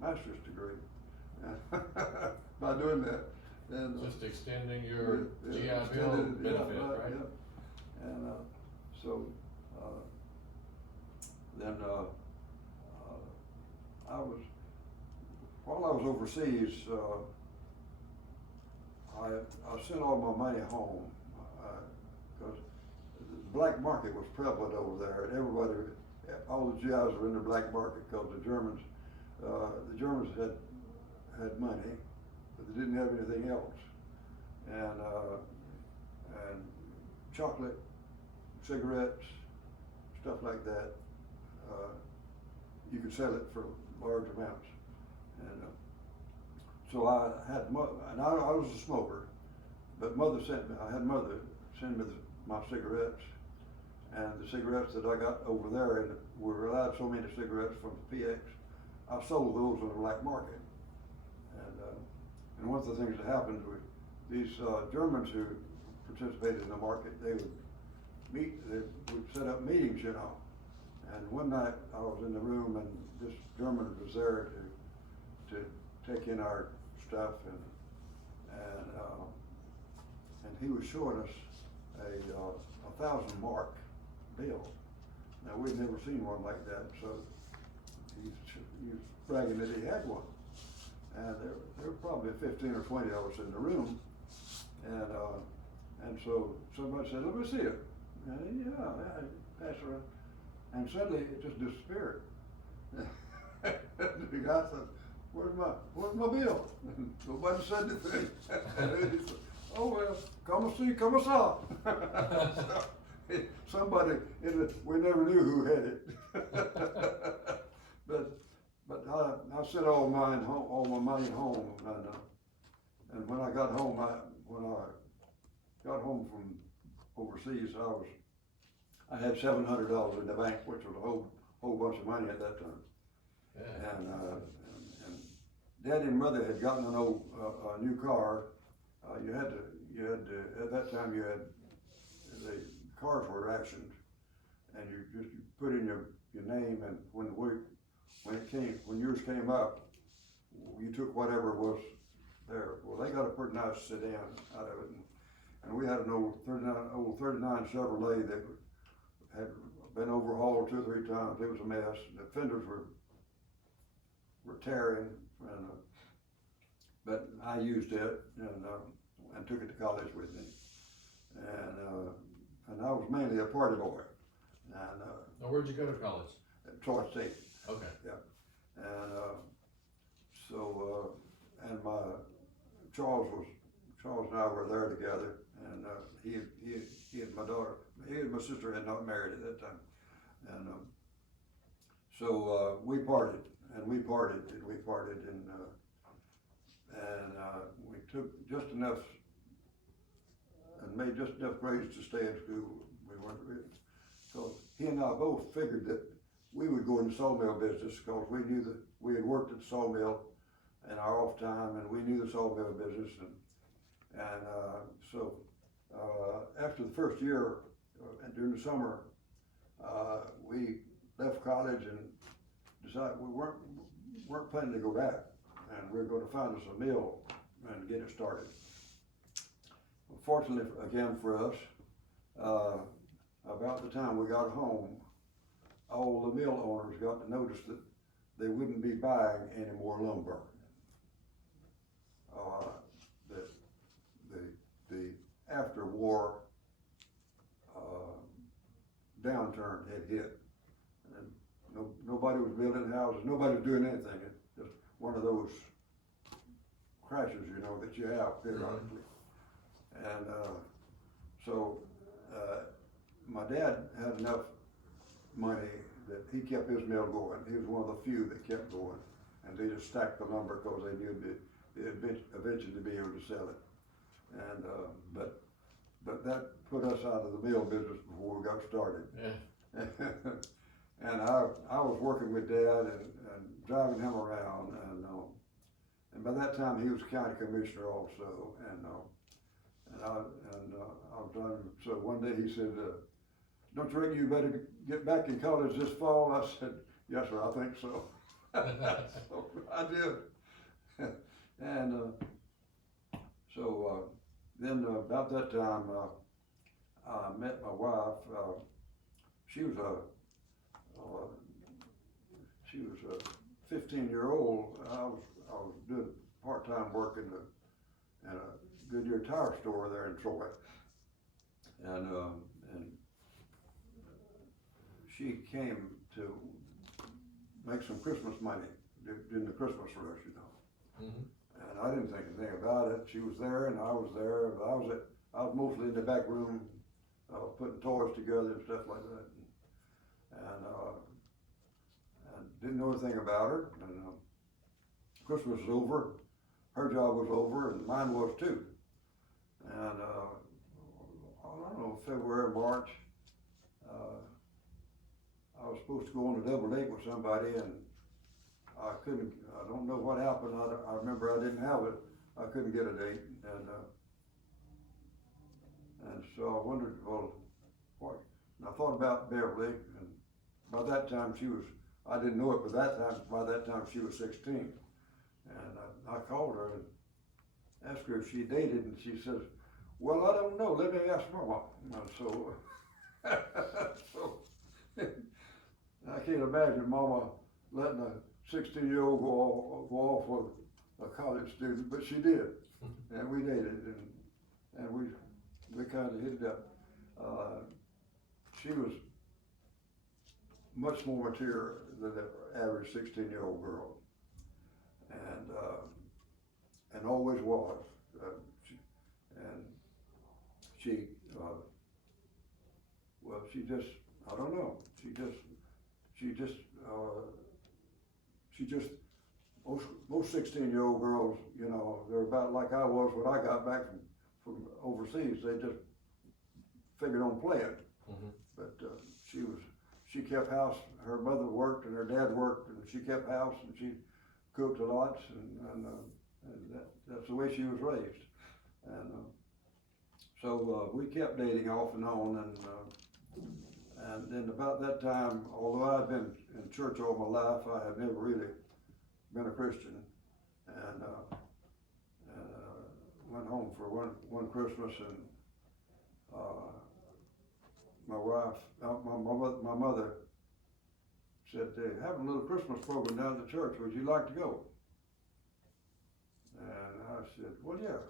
master's degree by doing that. And, just extending your GI Bill benefit, right? Yeah. And so then while I was overseas, I sent all my money home because the black market was prevalent over there, and everybody, all the GIs were in the black market because the Germans had money, but they didn't have anything else, and chocolate, cigarettes, stuff like that. You could sell it for large amounts, and so I had and I was a smoker, but I had mother send me my cigarettes, And the cigarettes that I got over there, and we were allowed so many cigarettes from the PX, I sold those on the black market. And one of the things that happened with these Germans who participated in the market, they would set up meetings, you know. And one night I was in the room and this German was there to take in our stuff, and he was showing us a 1,000 mark bill. Now we'd never seen one like that, so he was bragging that he had one. And there were probably 15 or 20 of us in the room, and so somebody said, "Let me see it." And yeah, I passed around, and suddenly it just disappeared. The guy said, "Where's my bill?" And nobody said anything. And he said, "Oh well, come see, come saw." Somebody, we never knew who had it. But I sent all my money home, and when I got home, from overseas, I had $700 in the bank, which was a whole bunch of money at that time. Yeah. And Daddy and Mother had gotten a new car. You had to at that time the cars were rationed, and you put in your name, and when yours came up, you took whatever was there. Well, they got a pretty nice sedan out of it, and we had an old 39 Chevrolet that had been overhauled 2 or 3 times. It was a mess. The fenders were tearing, but I used it and took it to college with me, and I was mainly a party boy. And now, where'd you go to college? at Troy State. Okay. And and Charles and I were there together, and he and my daughter, he and my sister had not married at that time, and so we partied, and we took just enough and made just enough grades to stay in school. We weren't really, so he and I both figured that we would go in the sawmill business, because we knew that we had worked at the sawmill in our off time, and we knew the sawmill business, and so after the first year, and during the summer, we left college and decided we weren't planning to go back, and we were going to find us a mill and get it started. Fortunately, again for us, about the time we got home, all the mill owners got to notice that they wouldn't be buying any more lumber. The after-war downturn had hit, and nobody was building houses, nobody was doing anything. It's just one of those crashes, you know, that you have periodically. And so my dad had enough money that he kept his mill going. He was one of the few that kept going, and they just stacked the lumber because they knew they'd eventually be able to sell it. And but that put us out of the mill business before we got started. Yeah. And I was working with Dad and driving him around, and by that time he was county commissioner also, and I was driving. So one day he said, "Don't you reckon you better get back in college this fall?" I said, "Yes, sir, I think so." So I did. And so then about that time, I met my wife. She was a 15-year-old. I was doing part-time work in a Goodyear tire store there in Troy, and she came to make some Christmas money during the Christmas rush, you know. Mm-hmm. And I didn't think anything about it. She was there and I was there, but I was mostly in the back room, putting toys together and stuff like that, and didn't know anything about her. And Christmas was over, her job was over, and mine was too. And I don't know, February, March, I was supposed to go on a double date with somebody and I couldn't, I don't know what happened, I remember I didn't have it, I couldn't get a date, and so I wondered, well, what, and I thought about Beverly, and by that time she was, I didn't know it, but by that time she was 16, and I called her and asked her if she dated, and she says, well, I don't know, let me ask Mama, so, so, I can't imagine Mama letting a 16-year-old go off with a college student, but she did, and we dated, and we kind of hit it up. She was much more mature than the average 16-year-old girl, and always was. Well, she just, I don't know, most 16-year-old girls, you know, they're about like I was when I got back from overseas. They just figured on playing. Mm-hmm. But she kept house. Her mother worked and her dad worked, and she kept house and she cooked a lot, and that's the way she was raised. And so we kept dating off and on, and then about that time, although I'd been in church all my life, I had never really been a Christian, and went home for one Christmas, and my wife, my mother said, they have a little Christmas program down at the church, would you like to go? And I said, well, yeah.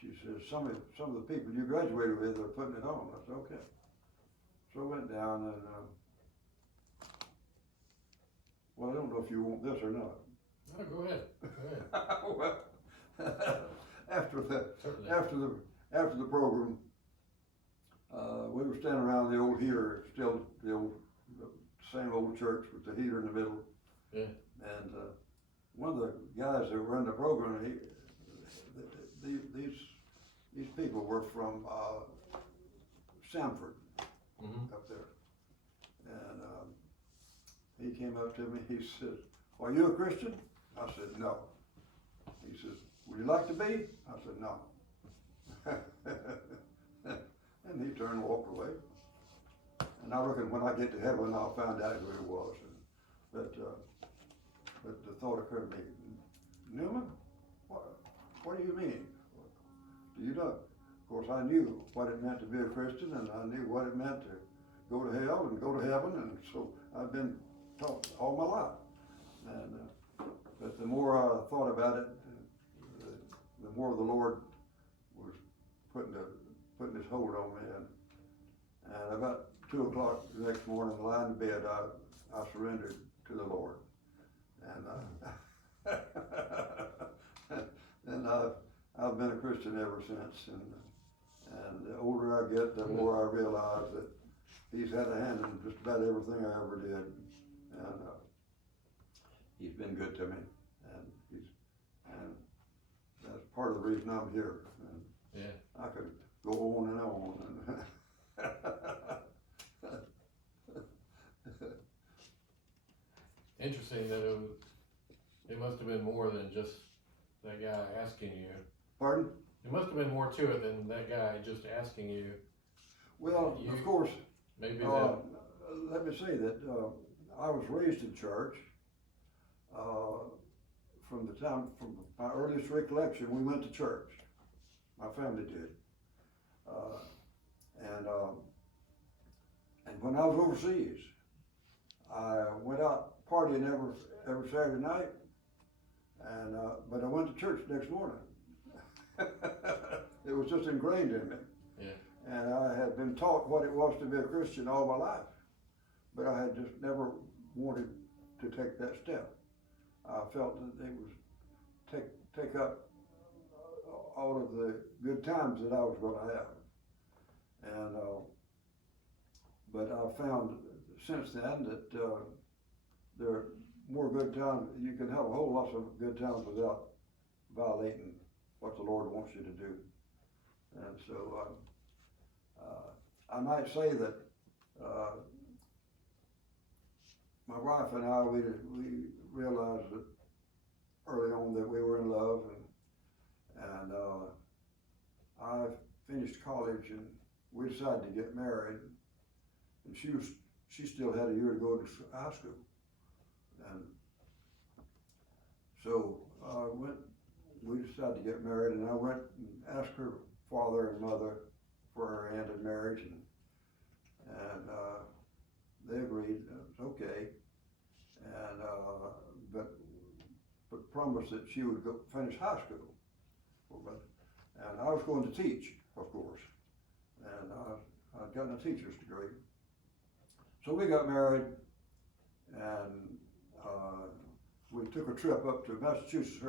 She says, some of the people you graduated with are putting it on. I said, okay. So I went down and, well, I don't know if you want this or not. No, go ahead. Well, Certainly. after the program, we were standing around the old heater, still the same old church with the heater in the middle. Yeah. And one of the guys that run the program, these people were from Sanford, Mm-hmm. up there. And he came up to me, he said, are you a Christian? I said, no. He says, would you like to be? I said, no. And he turned and walked away. And I reckon when I get to heaven, I'll find out who it was. But the thought occurred to me, Newman, what do you mean? Do you know? Of course, I knew what it meant to be a Christian, and I knew what it meant to go to hell and go to heaven, and so I've been taught all my life. And but the more I thought about it, the more the Lord was putting His hold on me. And about 2 o'clock the next morning, lying in bed, I surrendered to the Lord, and and I've been a Christian ever since. And the older I get, the more I realize that He's had a hand in just about everything I ever did, and He's been good to me, and that's part of the reason I'm here. And Yeah. I could go on and on. Interesting that it must have been more than just that guy asking you. Pardon? There must have been more to it than that guy just asking you. Well, of course. Maybe that. Let me say that I was raised in church. From my earliest recollection, we went to church. My family did. And when I was overseas, I went out partying every Saturday night, and but I went to church next morning. It was just ingrained in me. Yeah. And I had been taught what it was to be a Christian all my life, but I had just never wanted to take that step. I felt that it was take up all of the good times that I was going to have, and but I found since then that there are more good times. You can have a whole lot of good times without violating what the Lord wants you to do. And so I might say that my wife and I, we realized that early on that we were in love, and I finished college and we decided to get married, and she still had a year to go to high school, and so we decided to get married, and I went and asked her father and mother for her hand in marriage, and they agreed it was okay, and but promised that she would go finish high school. And I was going to teach, of course, and I'd gotten a teacher's degree. So we got married, and we took a trip up to Massachusetts.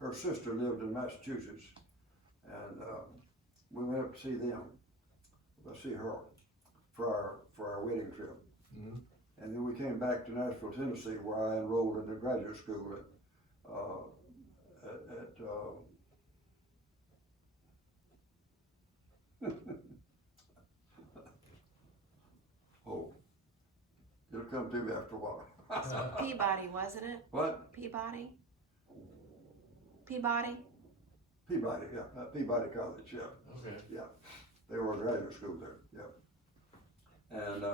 Her sister lived in Massachusetts, and we went up to see them. Let's see her for our wedding trip. Mm-hmm. And then we came back to Nashville, Tennessee, where I enrolled in the graduate school oh, it'll come to me after a while. Peabody, wasn't it? What? Peabody? Peabody? Peabody, yeah, Peabody College, yeah. Okay. Yeah, they were a graduate school there, yeah. And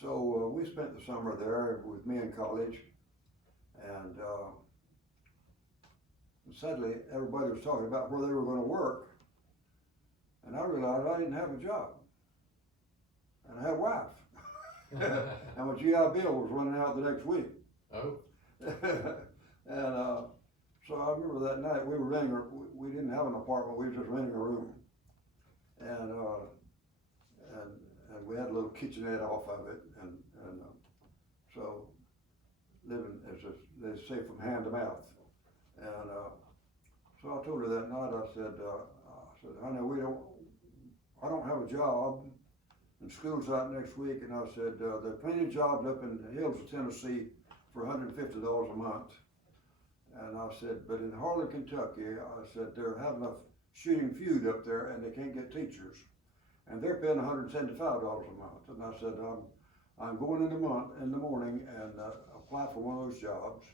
so we spent the summer there with me in college, and sadly, everybody was talking about where they were going to work, and I realized I didn't have a job, and I had a wife, and my GI Bill was running out the next week. Oh. And so I remember that night we were renting, we didn't have an apartment, we were just renting a room, and we had a little kitchenette off of it, and so living, as they say, from hand to mouth. And so I told her that night, I said, honey, I don't have a job, and school's out next week, and I said, there are plenty of jobs up in the hills of Tennessee for $150 a month. And I said, but in Harlan, Kentucky, I said, they're having a shooting feud up there, and they can't get teachers. And they're paying $175 a month. And I said, I'm going in the morning and apply for one of those jobs,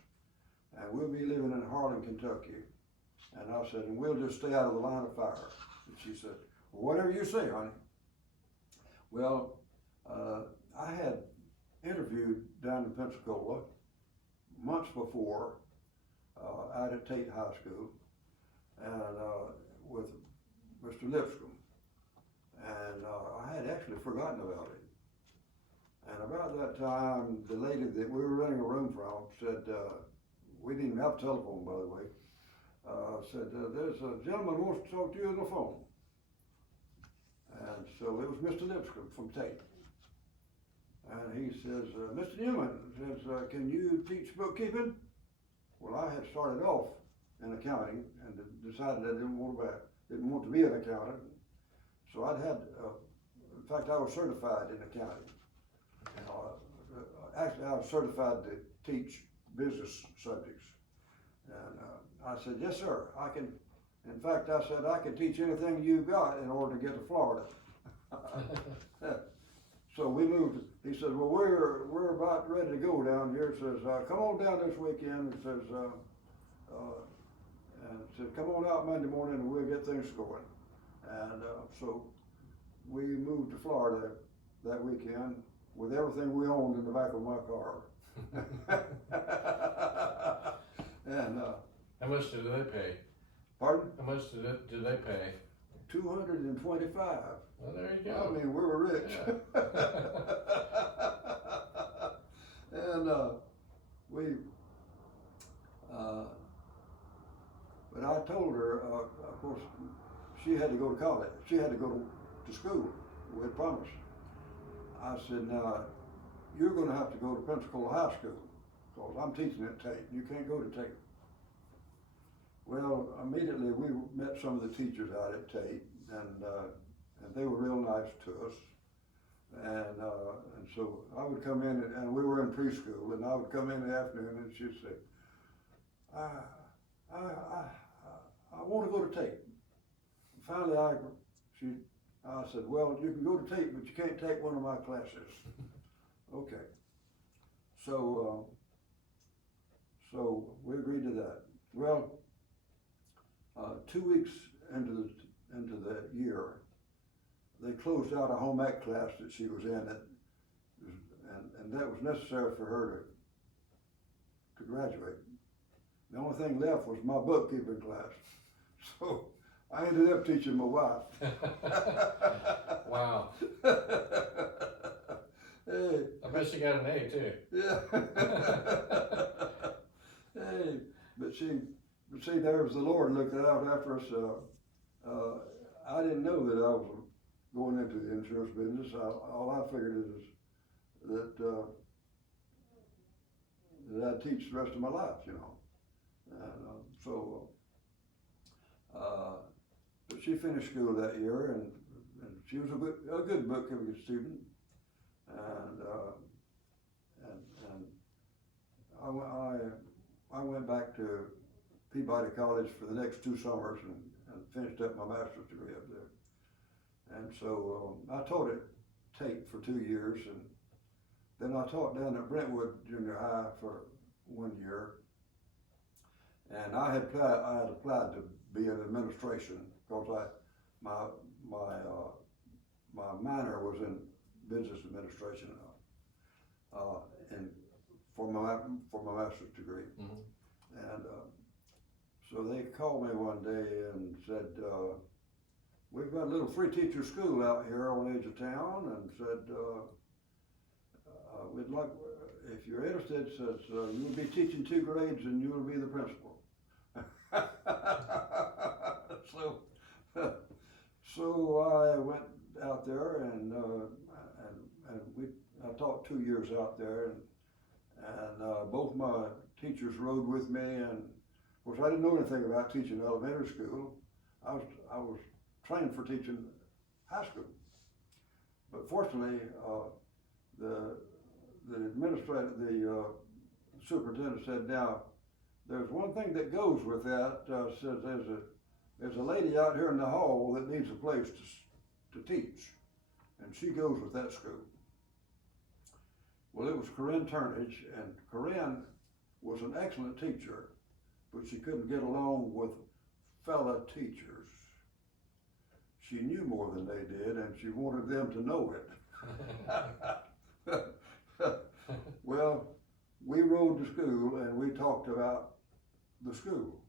and we'll be living in Harlan, Kentucky. And I said, and we'll just stay out of the line of fire. And she said, well, whatever you say, honey. Well, I had interviewed down in Pensacola months before out at Tate High School, and with Mr. Lipscomb. And I had actually forgotten about it. And about that time, the lady that we were renting a room from said, we didn't even have a telephone, by the way, said, there's a gentleman who wants to talk to you on the phone. And so it was Mr. Lipscomb from Tate. And he says, Mr. Newman, says, can you teach bookkeeping? Well, I had started off in accounting and decided I didn't want to be an accountant. So I'd had, in fact, I was certified in accounting. Actually, I was certified to teach business subjects. And I said, yes, sir, I can. In fact, I said, I can teach anything you've got in order to get to Florida. So we moved. He said, well, we're about ready to go down here. Says, come on down this weekend. And says, come on out Monday morning and we'll get things going. And so we moved to Florida that weekend with everything we owned in the back of my car. And how much did they pay? pardon? How much did they pay? $225. Well, there you I go. mean, we were rich. Yeah. And but I told her, of course, she had to go to college. She had to go to school. We had promised. I said, now, you're going to have to go to Pensacola High School because I'm teaching at Tate. You can't go to Tate. Well, immediately we met some of the teachers out at Tate, and they were real nice to us. And so I would come in, and we were in preschool, and I would come in the afternoon, and she'd say, I want to go to Tate. And finally, I said, well, you can go to Tate, but you can't take one of my classes. Okay. So we agreed to that. Well, 2 weeks into the year, they closed out a home ec class that she was in, and that was necessary for her to graduate. The only thing left was my bookkeeping class. So I ended up teaching my wife. Wow. Hey. I bet she got an A too. Yeah. Hey, but see, there was the Lord looking out after us. I didn't know that I was going into the insurance business. All I figured is that I'd teach the rest of my life, you know. And but she finished school that year, and she was a good bookkeeping student, and I went back to Peabody College for the next 2 summers and finished up my master's degree up there. And so I taught at Tate for 2 years, and then I taught down at Brentwood Junior High for 1 year. And I had applied to be in administration because my minor was in business administration, and for my master's degree. Mm-hmm. And so they called me one day and said, we've got a little free teacher school out here on the edge of town, and said, we'd like, if you're interested, says, you'll be teaching 2 grades and you'll be the principal. So I went out there, and I taught 2 years out there, and both my teachers rode with me, and of course I didn't know anything about teaching elementary school. I was trained for teaching high school, but fortunately the superintendent said, now there's one thing that goes with that. Says there's a lady out here in the hall that needs a place to teach, and she goes with that school. Well, it was Corinne Turnage, and Corinne was an excellent teacher, but she couldn't get along with fellow teachers. She knew more than they did, and she wanted them to know it. Well, we rode to school, and we talked about the school,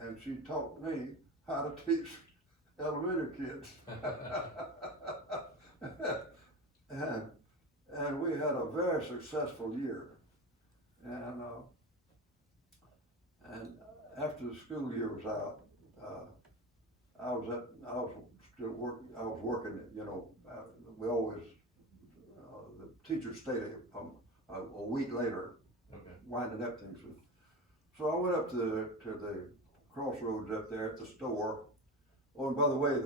and she taught me how to teach elementary kids. And we had a very successful year. And after the school year was out, I was working, you know, we always, the teachers stayed a week later, okay, winding up things. So I went up to the crossroads up there at the store. Oh, and by the way,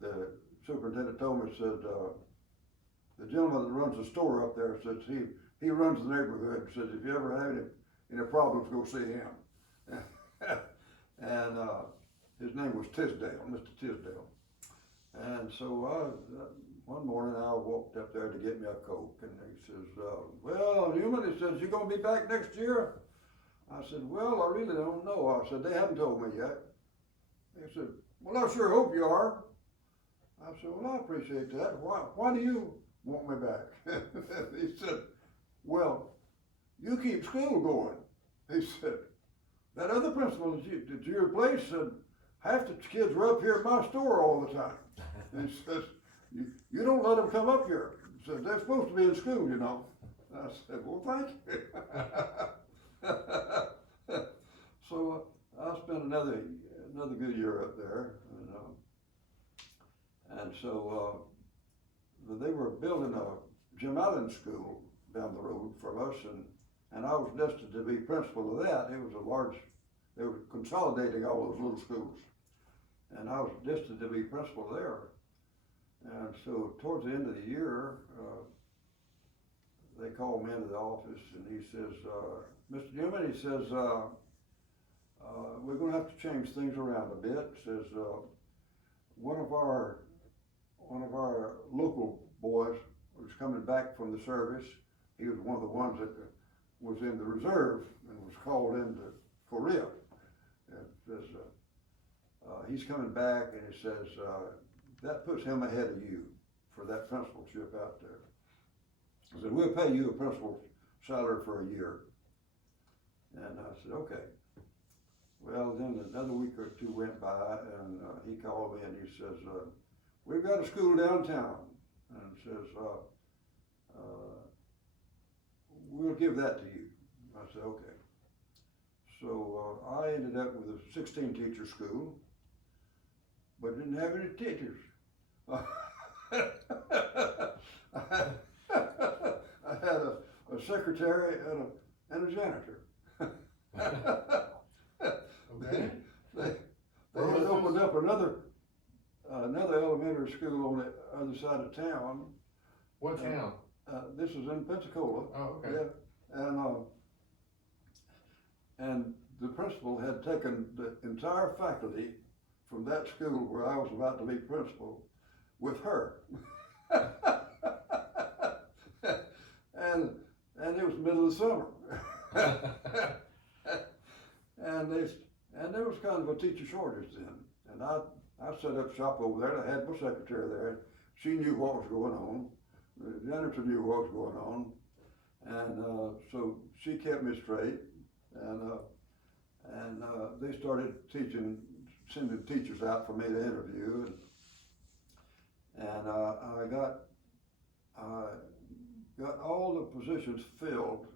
the superintendent told me, said, the gentleman that runs the store up there says he runs the neighborhood, and says if you ever have any problems, go see him. And his name was Tisdale, Mr. Tisdale. And so one morning I walked up there to get me a Coke, and he says, well, Newman, he says, you gonna be back next year? I said, well, I really don't know. I said, they haven't told me yet. He said, well, I sure hope you are. I said, well, I appreciate that. Why do you want me back? He said, well, you keep school going. He said, that other principal that you replaced said, half the kids were up here at my store all the time. And he says, you don't let them come up here. He said, they're supposed to be in school, you know. I said, well, thank you. So I spent another good year up there, and so they were building a Jim Allen school down the road from us, and I was destined to be principal of that. It was they were consolidating all those little schools, and I was destined to be principal there. And so towards the end of the year, they called me into the office, and he says, Mr. Newman, he says, we're going to have to change things around a bit. Says, one of our one of our local boys was coming back from the service. He was one of the ones that was in the reserve and was called into Korea. And says, he's coming back and he says, that puts him ahead of you for that principalship out there. I said, we'll pay you a principal salary for a year. And I said, okay. Well, then another week or two went by and he called me and he says, we've got a school downtown. And says, we'll give that to you. I said, okay. So I ended up with a 16 teacher school, but didn't have any teachers. I had a secretary and a janitor. Okay. They had opened up another elementary school on the other side of town. What town? This is in Pensacola. Oh, okay. Yeah, and the principal had taken the entire faculty from that school where I was about to be principal with her. and it was middle of the summer. and there was kind of a teacher shortage then. And I set up shop over there. I had my secretary there. She knew what was going on. The janitor knew what was going on. And so she kept me straight. And they started sending teachers out for me to interview. And I got all the positions filled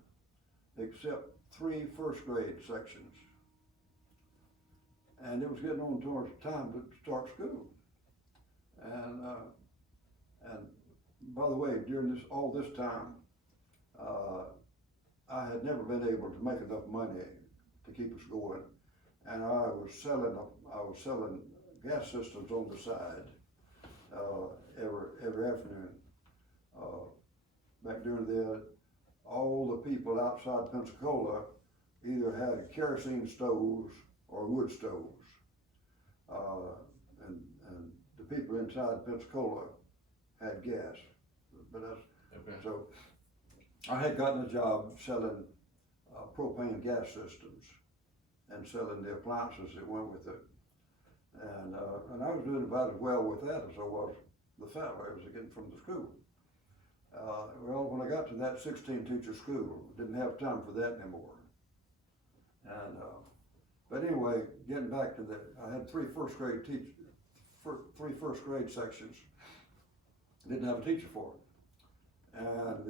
except 3 first grade sections. And it was getting on towards time to start school. And by the way, during all this time, I had never been able to make enough money to keep us going, and I was selling gas systems on the side every afternoon. Back during all the people outside Pensacola either had kerosene stoves or wood stoves, and the people inside Pensacola had gas. But Okay. so I had gotten a job selling propane gas systems and selling the appliances that went with it, and I was doing about as well with that as I was the salary I was getting from the school. Well, when I got to that 16 teacher school, didn't have time for that anymore. And but anyway, getting back to I had 3 first grade three first grade sections. Didn't have a teacher for it, and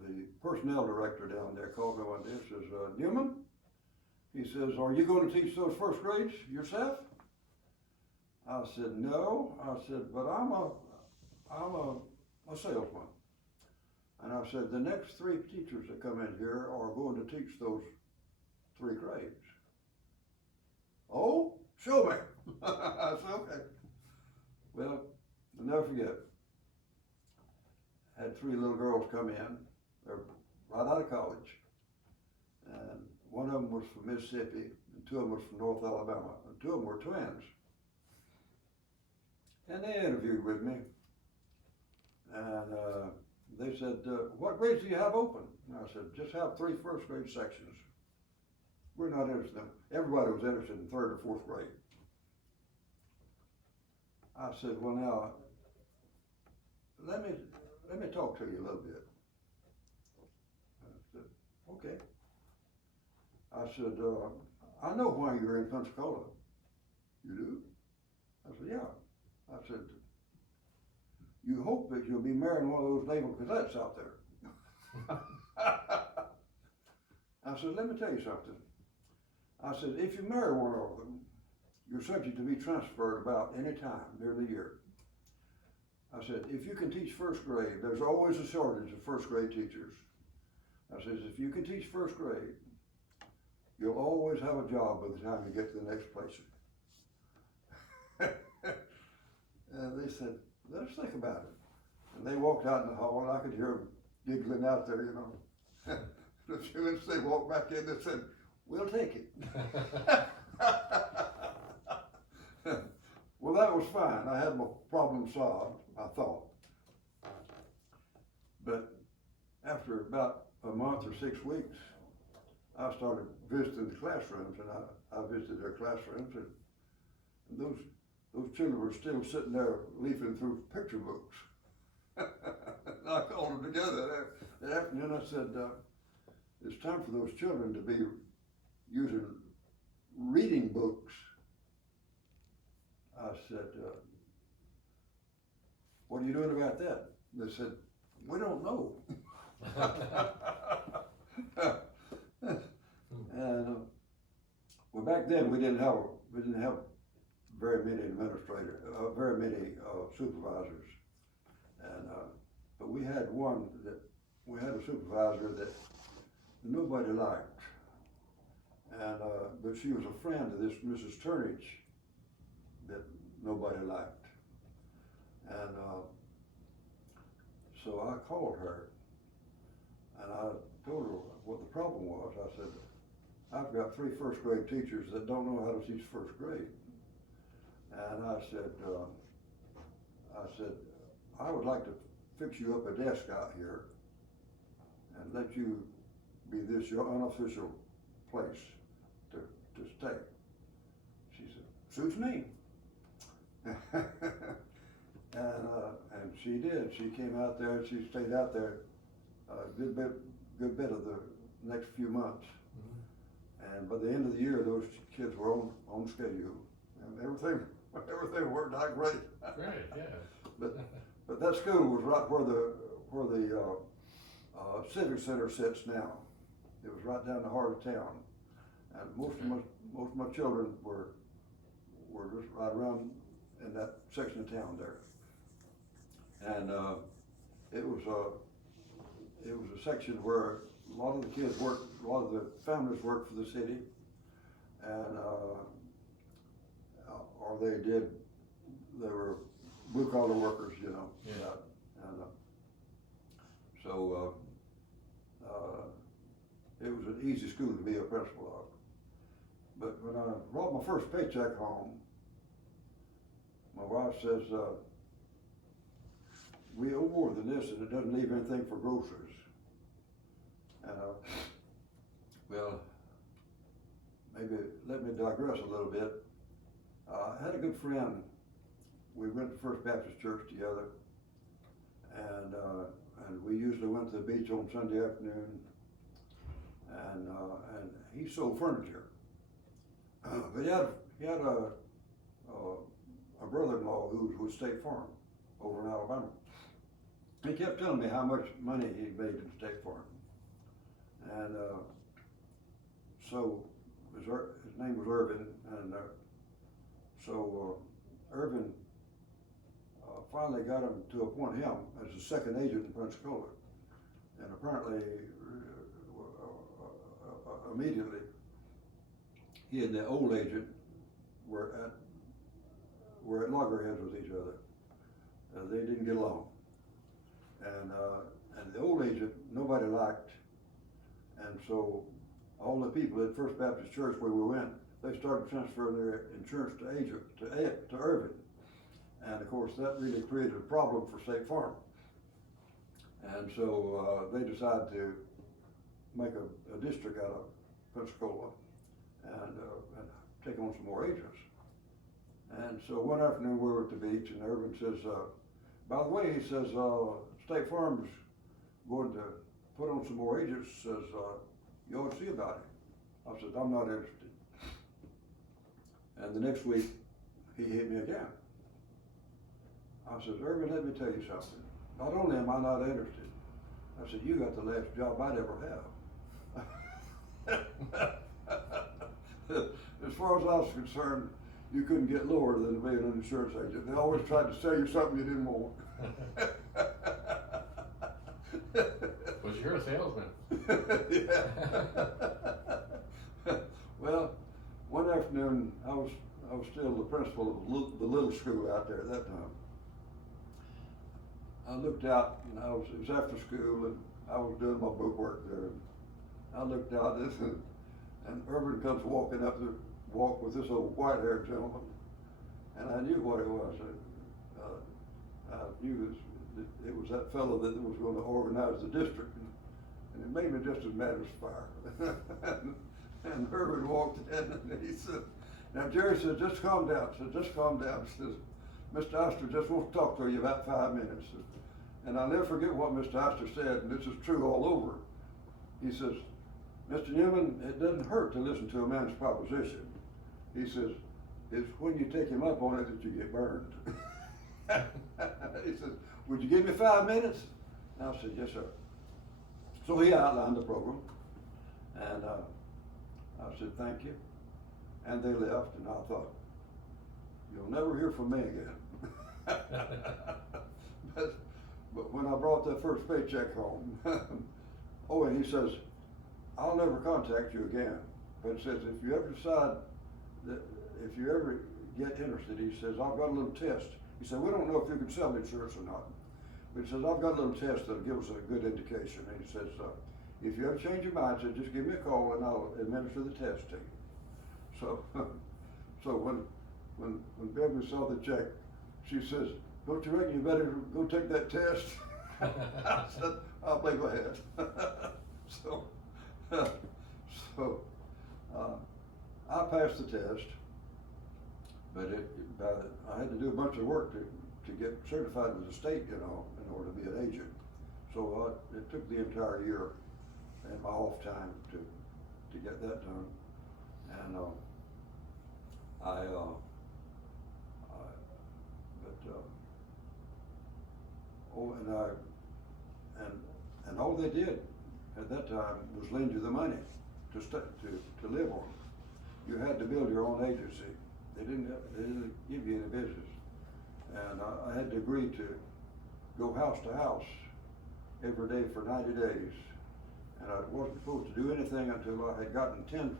the personnel director down there called me one day and says, Newman, he says, are you going to teach those first grades yourself? I said, no. I said, but I'm a salesman. And I said, the next 3 teachers that come in here are going to teach those 3 grades. Oh, show me. I said, okay. Well, I'll never forget. Had 3 little girls come in. They're right out of college. And one of them was from Mississippi, and 2 of them was from North Alabama, and 2 of them were twins. And they interviewed with me. And they said, what grades do you have open? And I said, just have 3 first grade sections. We're not interested in them. Everybody was interested in 3rd or 4th grade. I said, well now, let me talk to you a little bit. I said, okay. I said, I know why you're in Pensacola. You do? I said, yeah. I said, you hope that you'll be marrying one of those naval cadets out there. I said, let me tell you something. I said, if you marry one of them, you're subject to be transferred about any time during the year. I said, if you can teach first grade, there's always a shortage of first grade teachers. I said, if you can teach first grade, you'll always have a job by the time you get to the next place. And they said, let us think about it. And they walked out in the hall, and I could hear them giggling out there, you know. The few minutes they walked back in, they said, we'll take it. Well, that was fine. I had my problem solved, I thought. But after about a month or 6 weeks, I started visiting the classrooms, and I visited their classrooms, and those children were still sitting there leafing through picture books. And I called them together that afternoon. I said, it's time for those children to be using reading books. I said, what are you doing about that? They said, we don't know. And well, back then we didn't have very many administrators, very many supervisors, and but we had a supervisor that nobody liked, and but she was a friend of this Mrs. Turnage that nobody liked, and so I called her, and I told her what the problem was. I said, I've got 3 first grade teachers that don't know how to teach first grade. And I said, I would like to fix you up a desk out here and let you be this your unofficial place to stay. She said, suits me. And she did. She came out there, she stayed out there a good bit of the next few months. And by the end of the year, those kids were on schedule, and everything worked out great. Great, yeah. But that school was right where the Civic Center sits now. It was right down the heart of town, and most of my children were just right around in that section of town there. And it was a section where a lot of the kids worked, a lot of the families worked for the city, and or they were blue collar workers, you know. Yeah. And so it was an easy school to be a principal of. But when I brought my first paycheck home, my wife says, we owe more than this, and it doesn't leave anything for groceries. Well, maybe let me digress a little bit. I had a good friend. We went to First Baptist Church together, and we usually went to the beach on Sunday afternoon, and he sold furniture. But he had a brother-in-law who was with State Farm over in Alabama. He kept telling me how much money he made in State Farm. And so his name was Irvin, and so Irvin finally got him to appoint him as the second agent in Pensacola, and apparently immediately he and the old agent were at loggerheads with each other. They didn't get along, and the old agent nobody liked. And so all the people at First Baptist Church where we went, they started transferring their insurance to Irvin. And of course that really created a problem for State Farm. And so they decided to make a district out of Pensacola and take on some more agents. And so one afternoon we were at the beach, and Irvin says, by the way, he says, State Farm's going to put on some more agents, says, you ought to see about it. I said, I'm not interested. And the next week, he hit me again. I said, Irvin, let me tell you something. Not only am I not interested, I said, you got the last job I'd ever have. As far as I was concerned, you couldn't get lower than being an insurance agent. They always tried to sell you something you didn't want. Was you're a salesman. Yeah. Well, one afternoon I was still the principal of the little school out there at that time. I looked out, and it was after school, and I was doing my book work there. I looked out, and Irvin comes walking up the walk with this old white-haired gentleman, And I knew what it was. I knew it was that fellow that was gonna organize the district, and it made me just as mad as fire. And Herbert walked in and he said, now Jerry said, just calm down. I said, just calm down. He says, Mr. Oster just wants to talk to you about 5 minutes. And I'll never forget what Mr. Oster said, and this is true all over. He says, Mr. Newman, it doesn't hurt to listen to a man's proposition. He says, it's when you take him up on it that you get burned. He says, would you give me 5 minutes? And I said, yes, sir. So he outlined the program, and I said, thank you. And they left, and I thought, you'll never hear from me again. But when I brought that first paycheck home, oh, and he says, I'll never contact you again. But he says, if you ever decide that, if you ever get interested, he says, I've got a little test. He said, we don't know if you can sell insurance or not. But he says, I've got a little test that'll give us a good indication. And he says, if you ever change your mind, said, just give me a call and I'll administer the test to you. So, so when Beverly saw the check, she says, don't you reckon you better go take that test? I said, I'll play, go ahead. So, I passed the test, but I had to do a bunch of work to get certified with the state, you know, in order to be an agent. So it took the entire year and my off time to get that done. And and all they did at that time was lend you the money to live on. You had to build your own agency. They didn't give you any business. And I had to agree to go house to house every day for 90 days. And I wasn't supposed to do anything until I had gotten 10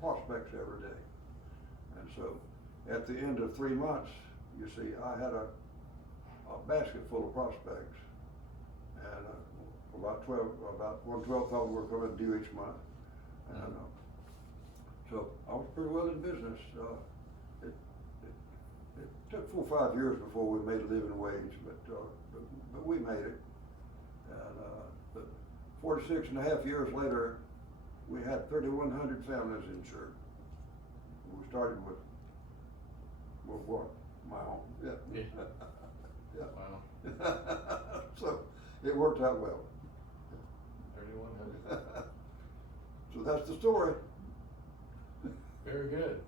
prospects every day. And so at the end of 3 months, you see, I had a basket full of prospects. And about 1/12 of them were coming due each month. And so I was pretty well in business. It took 4 or 5 years before we made a living wage, but we made it. And but 46 and a half years later, we had 3,100 families insured. We started with what? My own. Yeah. Yeah. Yeah. Wow. So it worked out well. 3,100. So that's the story. Very good.